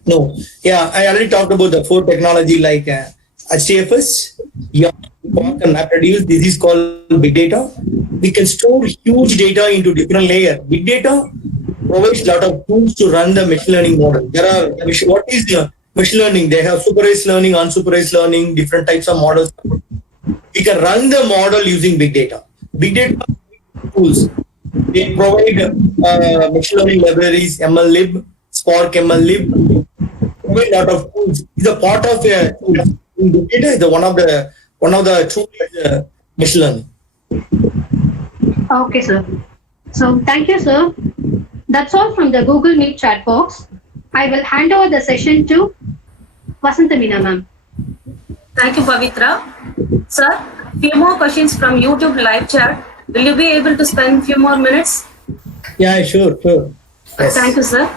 No. Yeah, I already talked about the 4 technology like HDFS, Yarn, Spark and MapReduce. This is called big data. We can store huge data into different layers. Big data provides a lot of tools to run the machine learning model. What is the machine learning? They have supervised learning, unsupervised learning, different types of models. We can run the model using big data. Big data tools. They provide machine learning libraries, MLlib, Spark MLlib. Provide a lot of tools. It's a part of a tool. Big data is one of the tools machine learning. Okay, sir. So thank you, sir. That's all from the Google Meet chat box. I will hand over the session to Vasantamina, ma'am. Thank you, Pavitra. Sir, few more questions from YouTube live chat. Will you be able to spend few more minutes? Yeah, sure. Yes. Thank you, sir.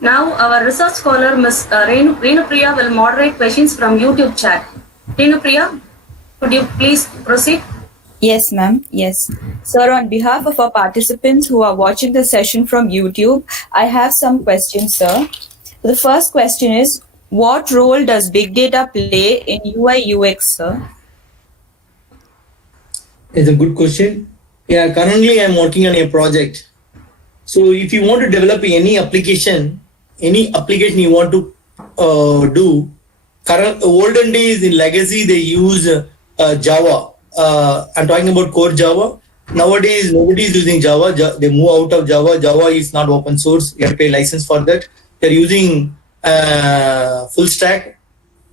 Now, our research scholar, Ms. Renu Priya, will moderate questions from YouTube chat. Renu Priya, could you please proceed? Yes, ma'am. Yes. Sir, on behalf of our participants who are watching the session from YouTube, I have some questions, sir. The first question is, what role does big data play in UI UX, sir? It's a good question. Yeah, currently I'm working on a project. So if you want to develop any application you want to do, olden days in legacy they use Java. I'm talking about core Java. Nowadays nobody is using Java. They move out of Java. Java is not open source. You have to pay license for that. They're using full stack,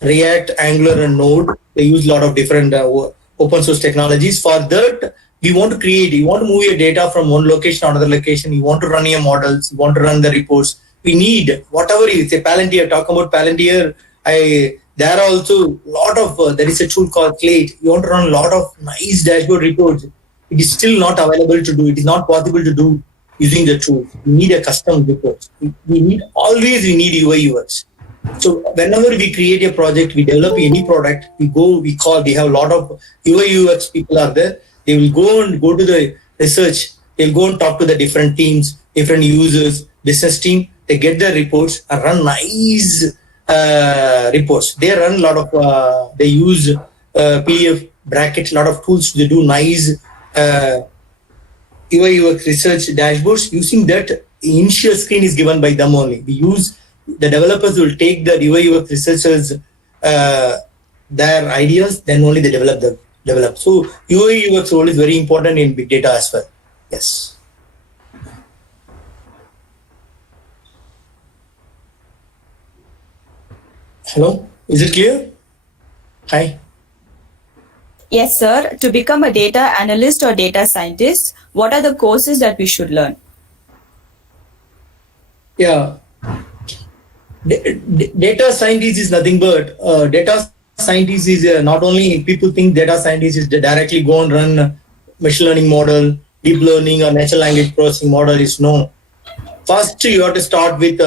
React, Angular, and Node. They use a lot of different open source technologies. For that, you want to move your data from one location to another location. You want to run your models. You want to run the reports. We need whatever you say. Palantir. Talk about Palantir. There are also a lot of there is a tool called Slate. You want to run a lot of nice dashboard reports. it is still not available to do. It is not possible to do using the tool. We need a custom report. We need UI UX. So whenever we create a project, we develop any product, we have a lot of UI UX people are there. They will go to the research. They'll go and talk to the different teams, different users, business team. They get the reports and run nice reports. They run a lot of, they use PDF brackets, a lot of tools to do nice UI UX research dashboards. Using that, initial screen is given by them only. The developers will take the UI UX researchers their ideas, then only they develop. So UI UX role is very important in big data as well. Yes. Hello, is it clear? Hi. Yes, sir. To become a data analyst or data scientist, what are the courses that we should learn? Yeah. Data scientist is nothing but data scientist is not only people think data scientist is directly go and run machine learning model, deep learning or natural language processing model is no. First, you have to start with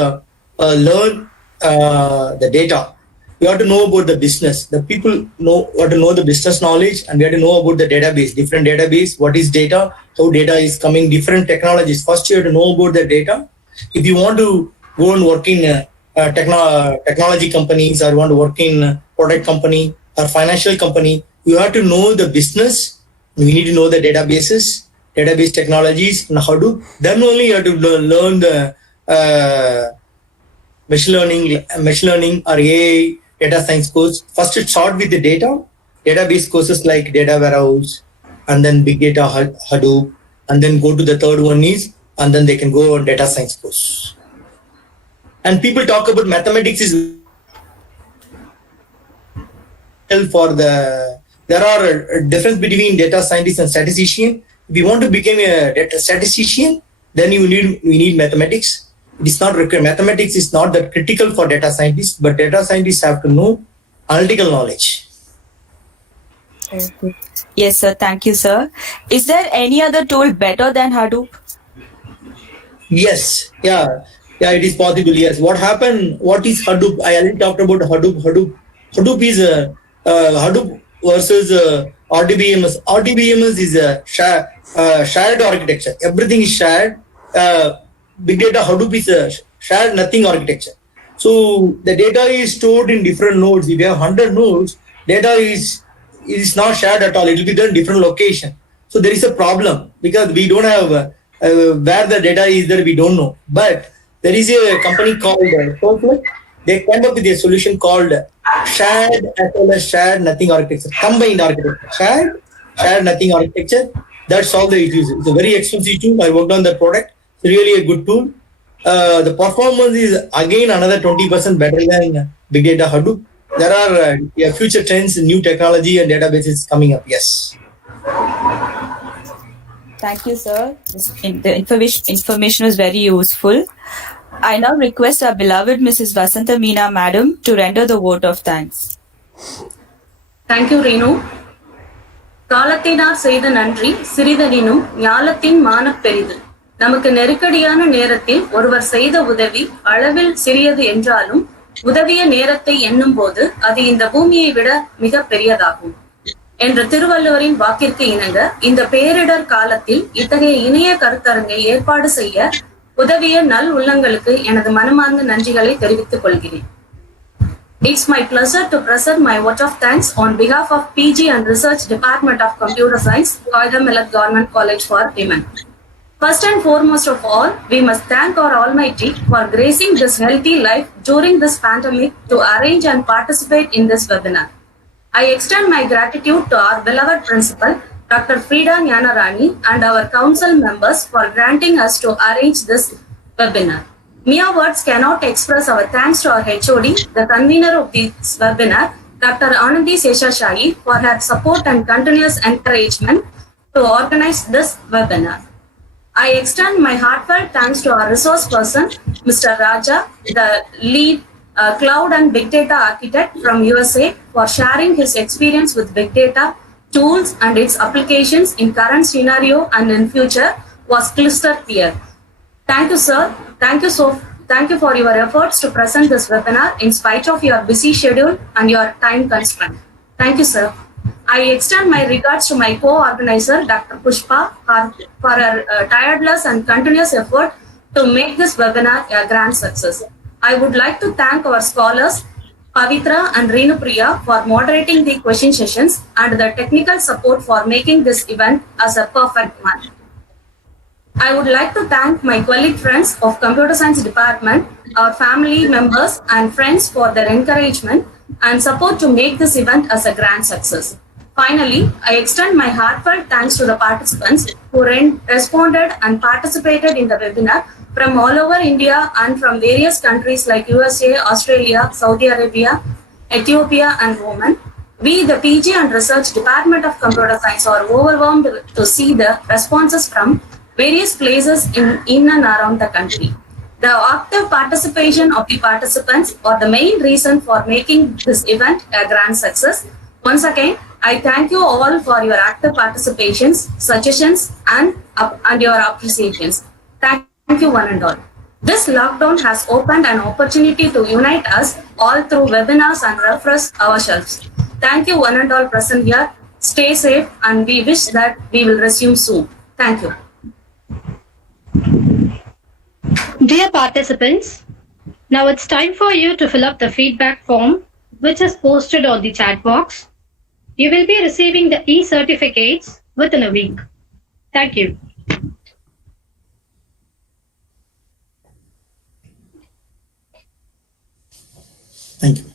learn the data. You have to know about the business. The people have to know the business knowledge, and we have to know about the database, different database, what is data, how data is coming, different technologies. First, you have to know about the data. If you want to go and work in technology companies or want to work in product company or financial company, you have to know the business. We need to know the database technologies and Hadoop. Then only you have to learn the machine learning or AI data science course. First, it start with the database courses like data warehouse, and then big data Hadoop, and then go to the third one is, and then they can go on data science course. And people talk about mathematics is there are a difference between data scientist and statistician. If you want to become a data statistician, then we need mathematics. It is not required. Mathematics is not that critical for data scientists, but data scientists have to know analytical knowledge. Okay. Yes, sir. Thank you, sir. Is there any other tool better than Hadoop? Yes. Yeah, it is possible. Yes. What is Hadoop? I already talked about Hadoop. Hadoop is Hadoop versus RDBMS. RDBMS is a shared architecture. Everything is shared. Big data Hadoop is a shared nothing architecture. So the data is stored in different nodes. If you have 100 nodes, data is not shared at all. It will be done in different location. So there is a problem because we don't have where the data is there. We don't know. But there is a company called Snowflake. They came up with a solution called shared as well as shared nothing architecture, combined architecture. Shared nothing architecture. That's all the issues. It's a very expensive tool. I worked on that product. It's really a good tool. The performance is again another 20% better than big data Hadoop. There are future trends, new technology and databases coming up. Yes. Thank you, sir. The information was very useful. I now request our beloved Mrs. Vasanta Meena Madam to render the vote of thanks. Thank you, Renu. காலத்தினார் செய்த நன்றி சிறிதனினும் ஞாலத்தின் மானப் பெரிது. நமக்கு நெருக்கடியான நேரத்தில் ஒருவர் செய்த உதவி அளவில் சிறியது என்றாலும் உதவிய நேரத்தை எண்ணும் போது அது இந்த பூமியை விட மிக பெரியதாகும் என்ற திருவள்ளுவரின் வாக்கிற்கு இணங்க இந்த பேரிடர் காலத்தில் இத்தகைய இணைய கருத்தரங்கை ஏற்பாடு செய்ய உதவிய நல் உள்ளங்களுக்கு எனது மனமார்ந்த நன்றிகளை தெரிவித்துக் கொள்கிறேன். It's my pleasure to present my vote of thanks on behalf of PG and Research Department of Computer Science, Koidamillat Government College for Women. First and foremost of all, we must thank our Almighty for gracing this healthy life during this pandemic to arrange and participate in this webinar. I extend my gratitude to our beloved principal, Dr. Frida Nyanarani, and our council members for granting us to arrange this webinar. Mere words cannot express our thanks to our HOD, the convener of this webinar, Dr. Anandi Seshashahi, for her support and continuous encouragement to organize this webinar. I extend my heartfelt thanks to our resource person, Mr. Raja, the lead cloud and big data architect from USA, for sharing his experience with big data, tools and its applications in current scenario and in future was crystal clear. Thank you, sir. Thank you for your efforts to present this webinar in spite of your busy schedule and your time constraint. Thank you, sir. I extend my regards to my co-organizer, Dr. Pushpa, for her tireless and continuous effort to make this webinar a grand success. I would like to thank our scholars, Pavitra and Renupriya, for moderating the question sessions and the technical support for making this event as a perfect one. I would like to thank my colleague friends of Computer Science Department, our family members and friends for their encouragement and support to make this event as a grand success. Finally, I extend my heartfelt thanks to the participants who responded and participated in the webinar from all over India and from various countries like USA, Australia, Saudi Arabia, Ethiopia, and Oman. We, the PG and Research Department of Computer Science, are overwhelmed to see the responses from various places in and around the country. The active participation of the participants are the main reason for making this event a grand success. Once again, I thank you all for your active participations, suggestions, and your appreciations. Thank you, one and all. This lockdown has opened an opportunity to unite us all through webinars and refresh ourselves. Thank you, one and all present here. Stay safe, and we wish that we will resume soon. Thank you. Dear participants, now it's time for you to fill up the feedback form, which is posted on the chat box. You will be receiving the e-certificates within a week. Thank you. Thank you.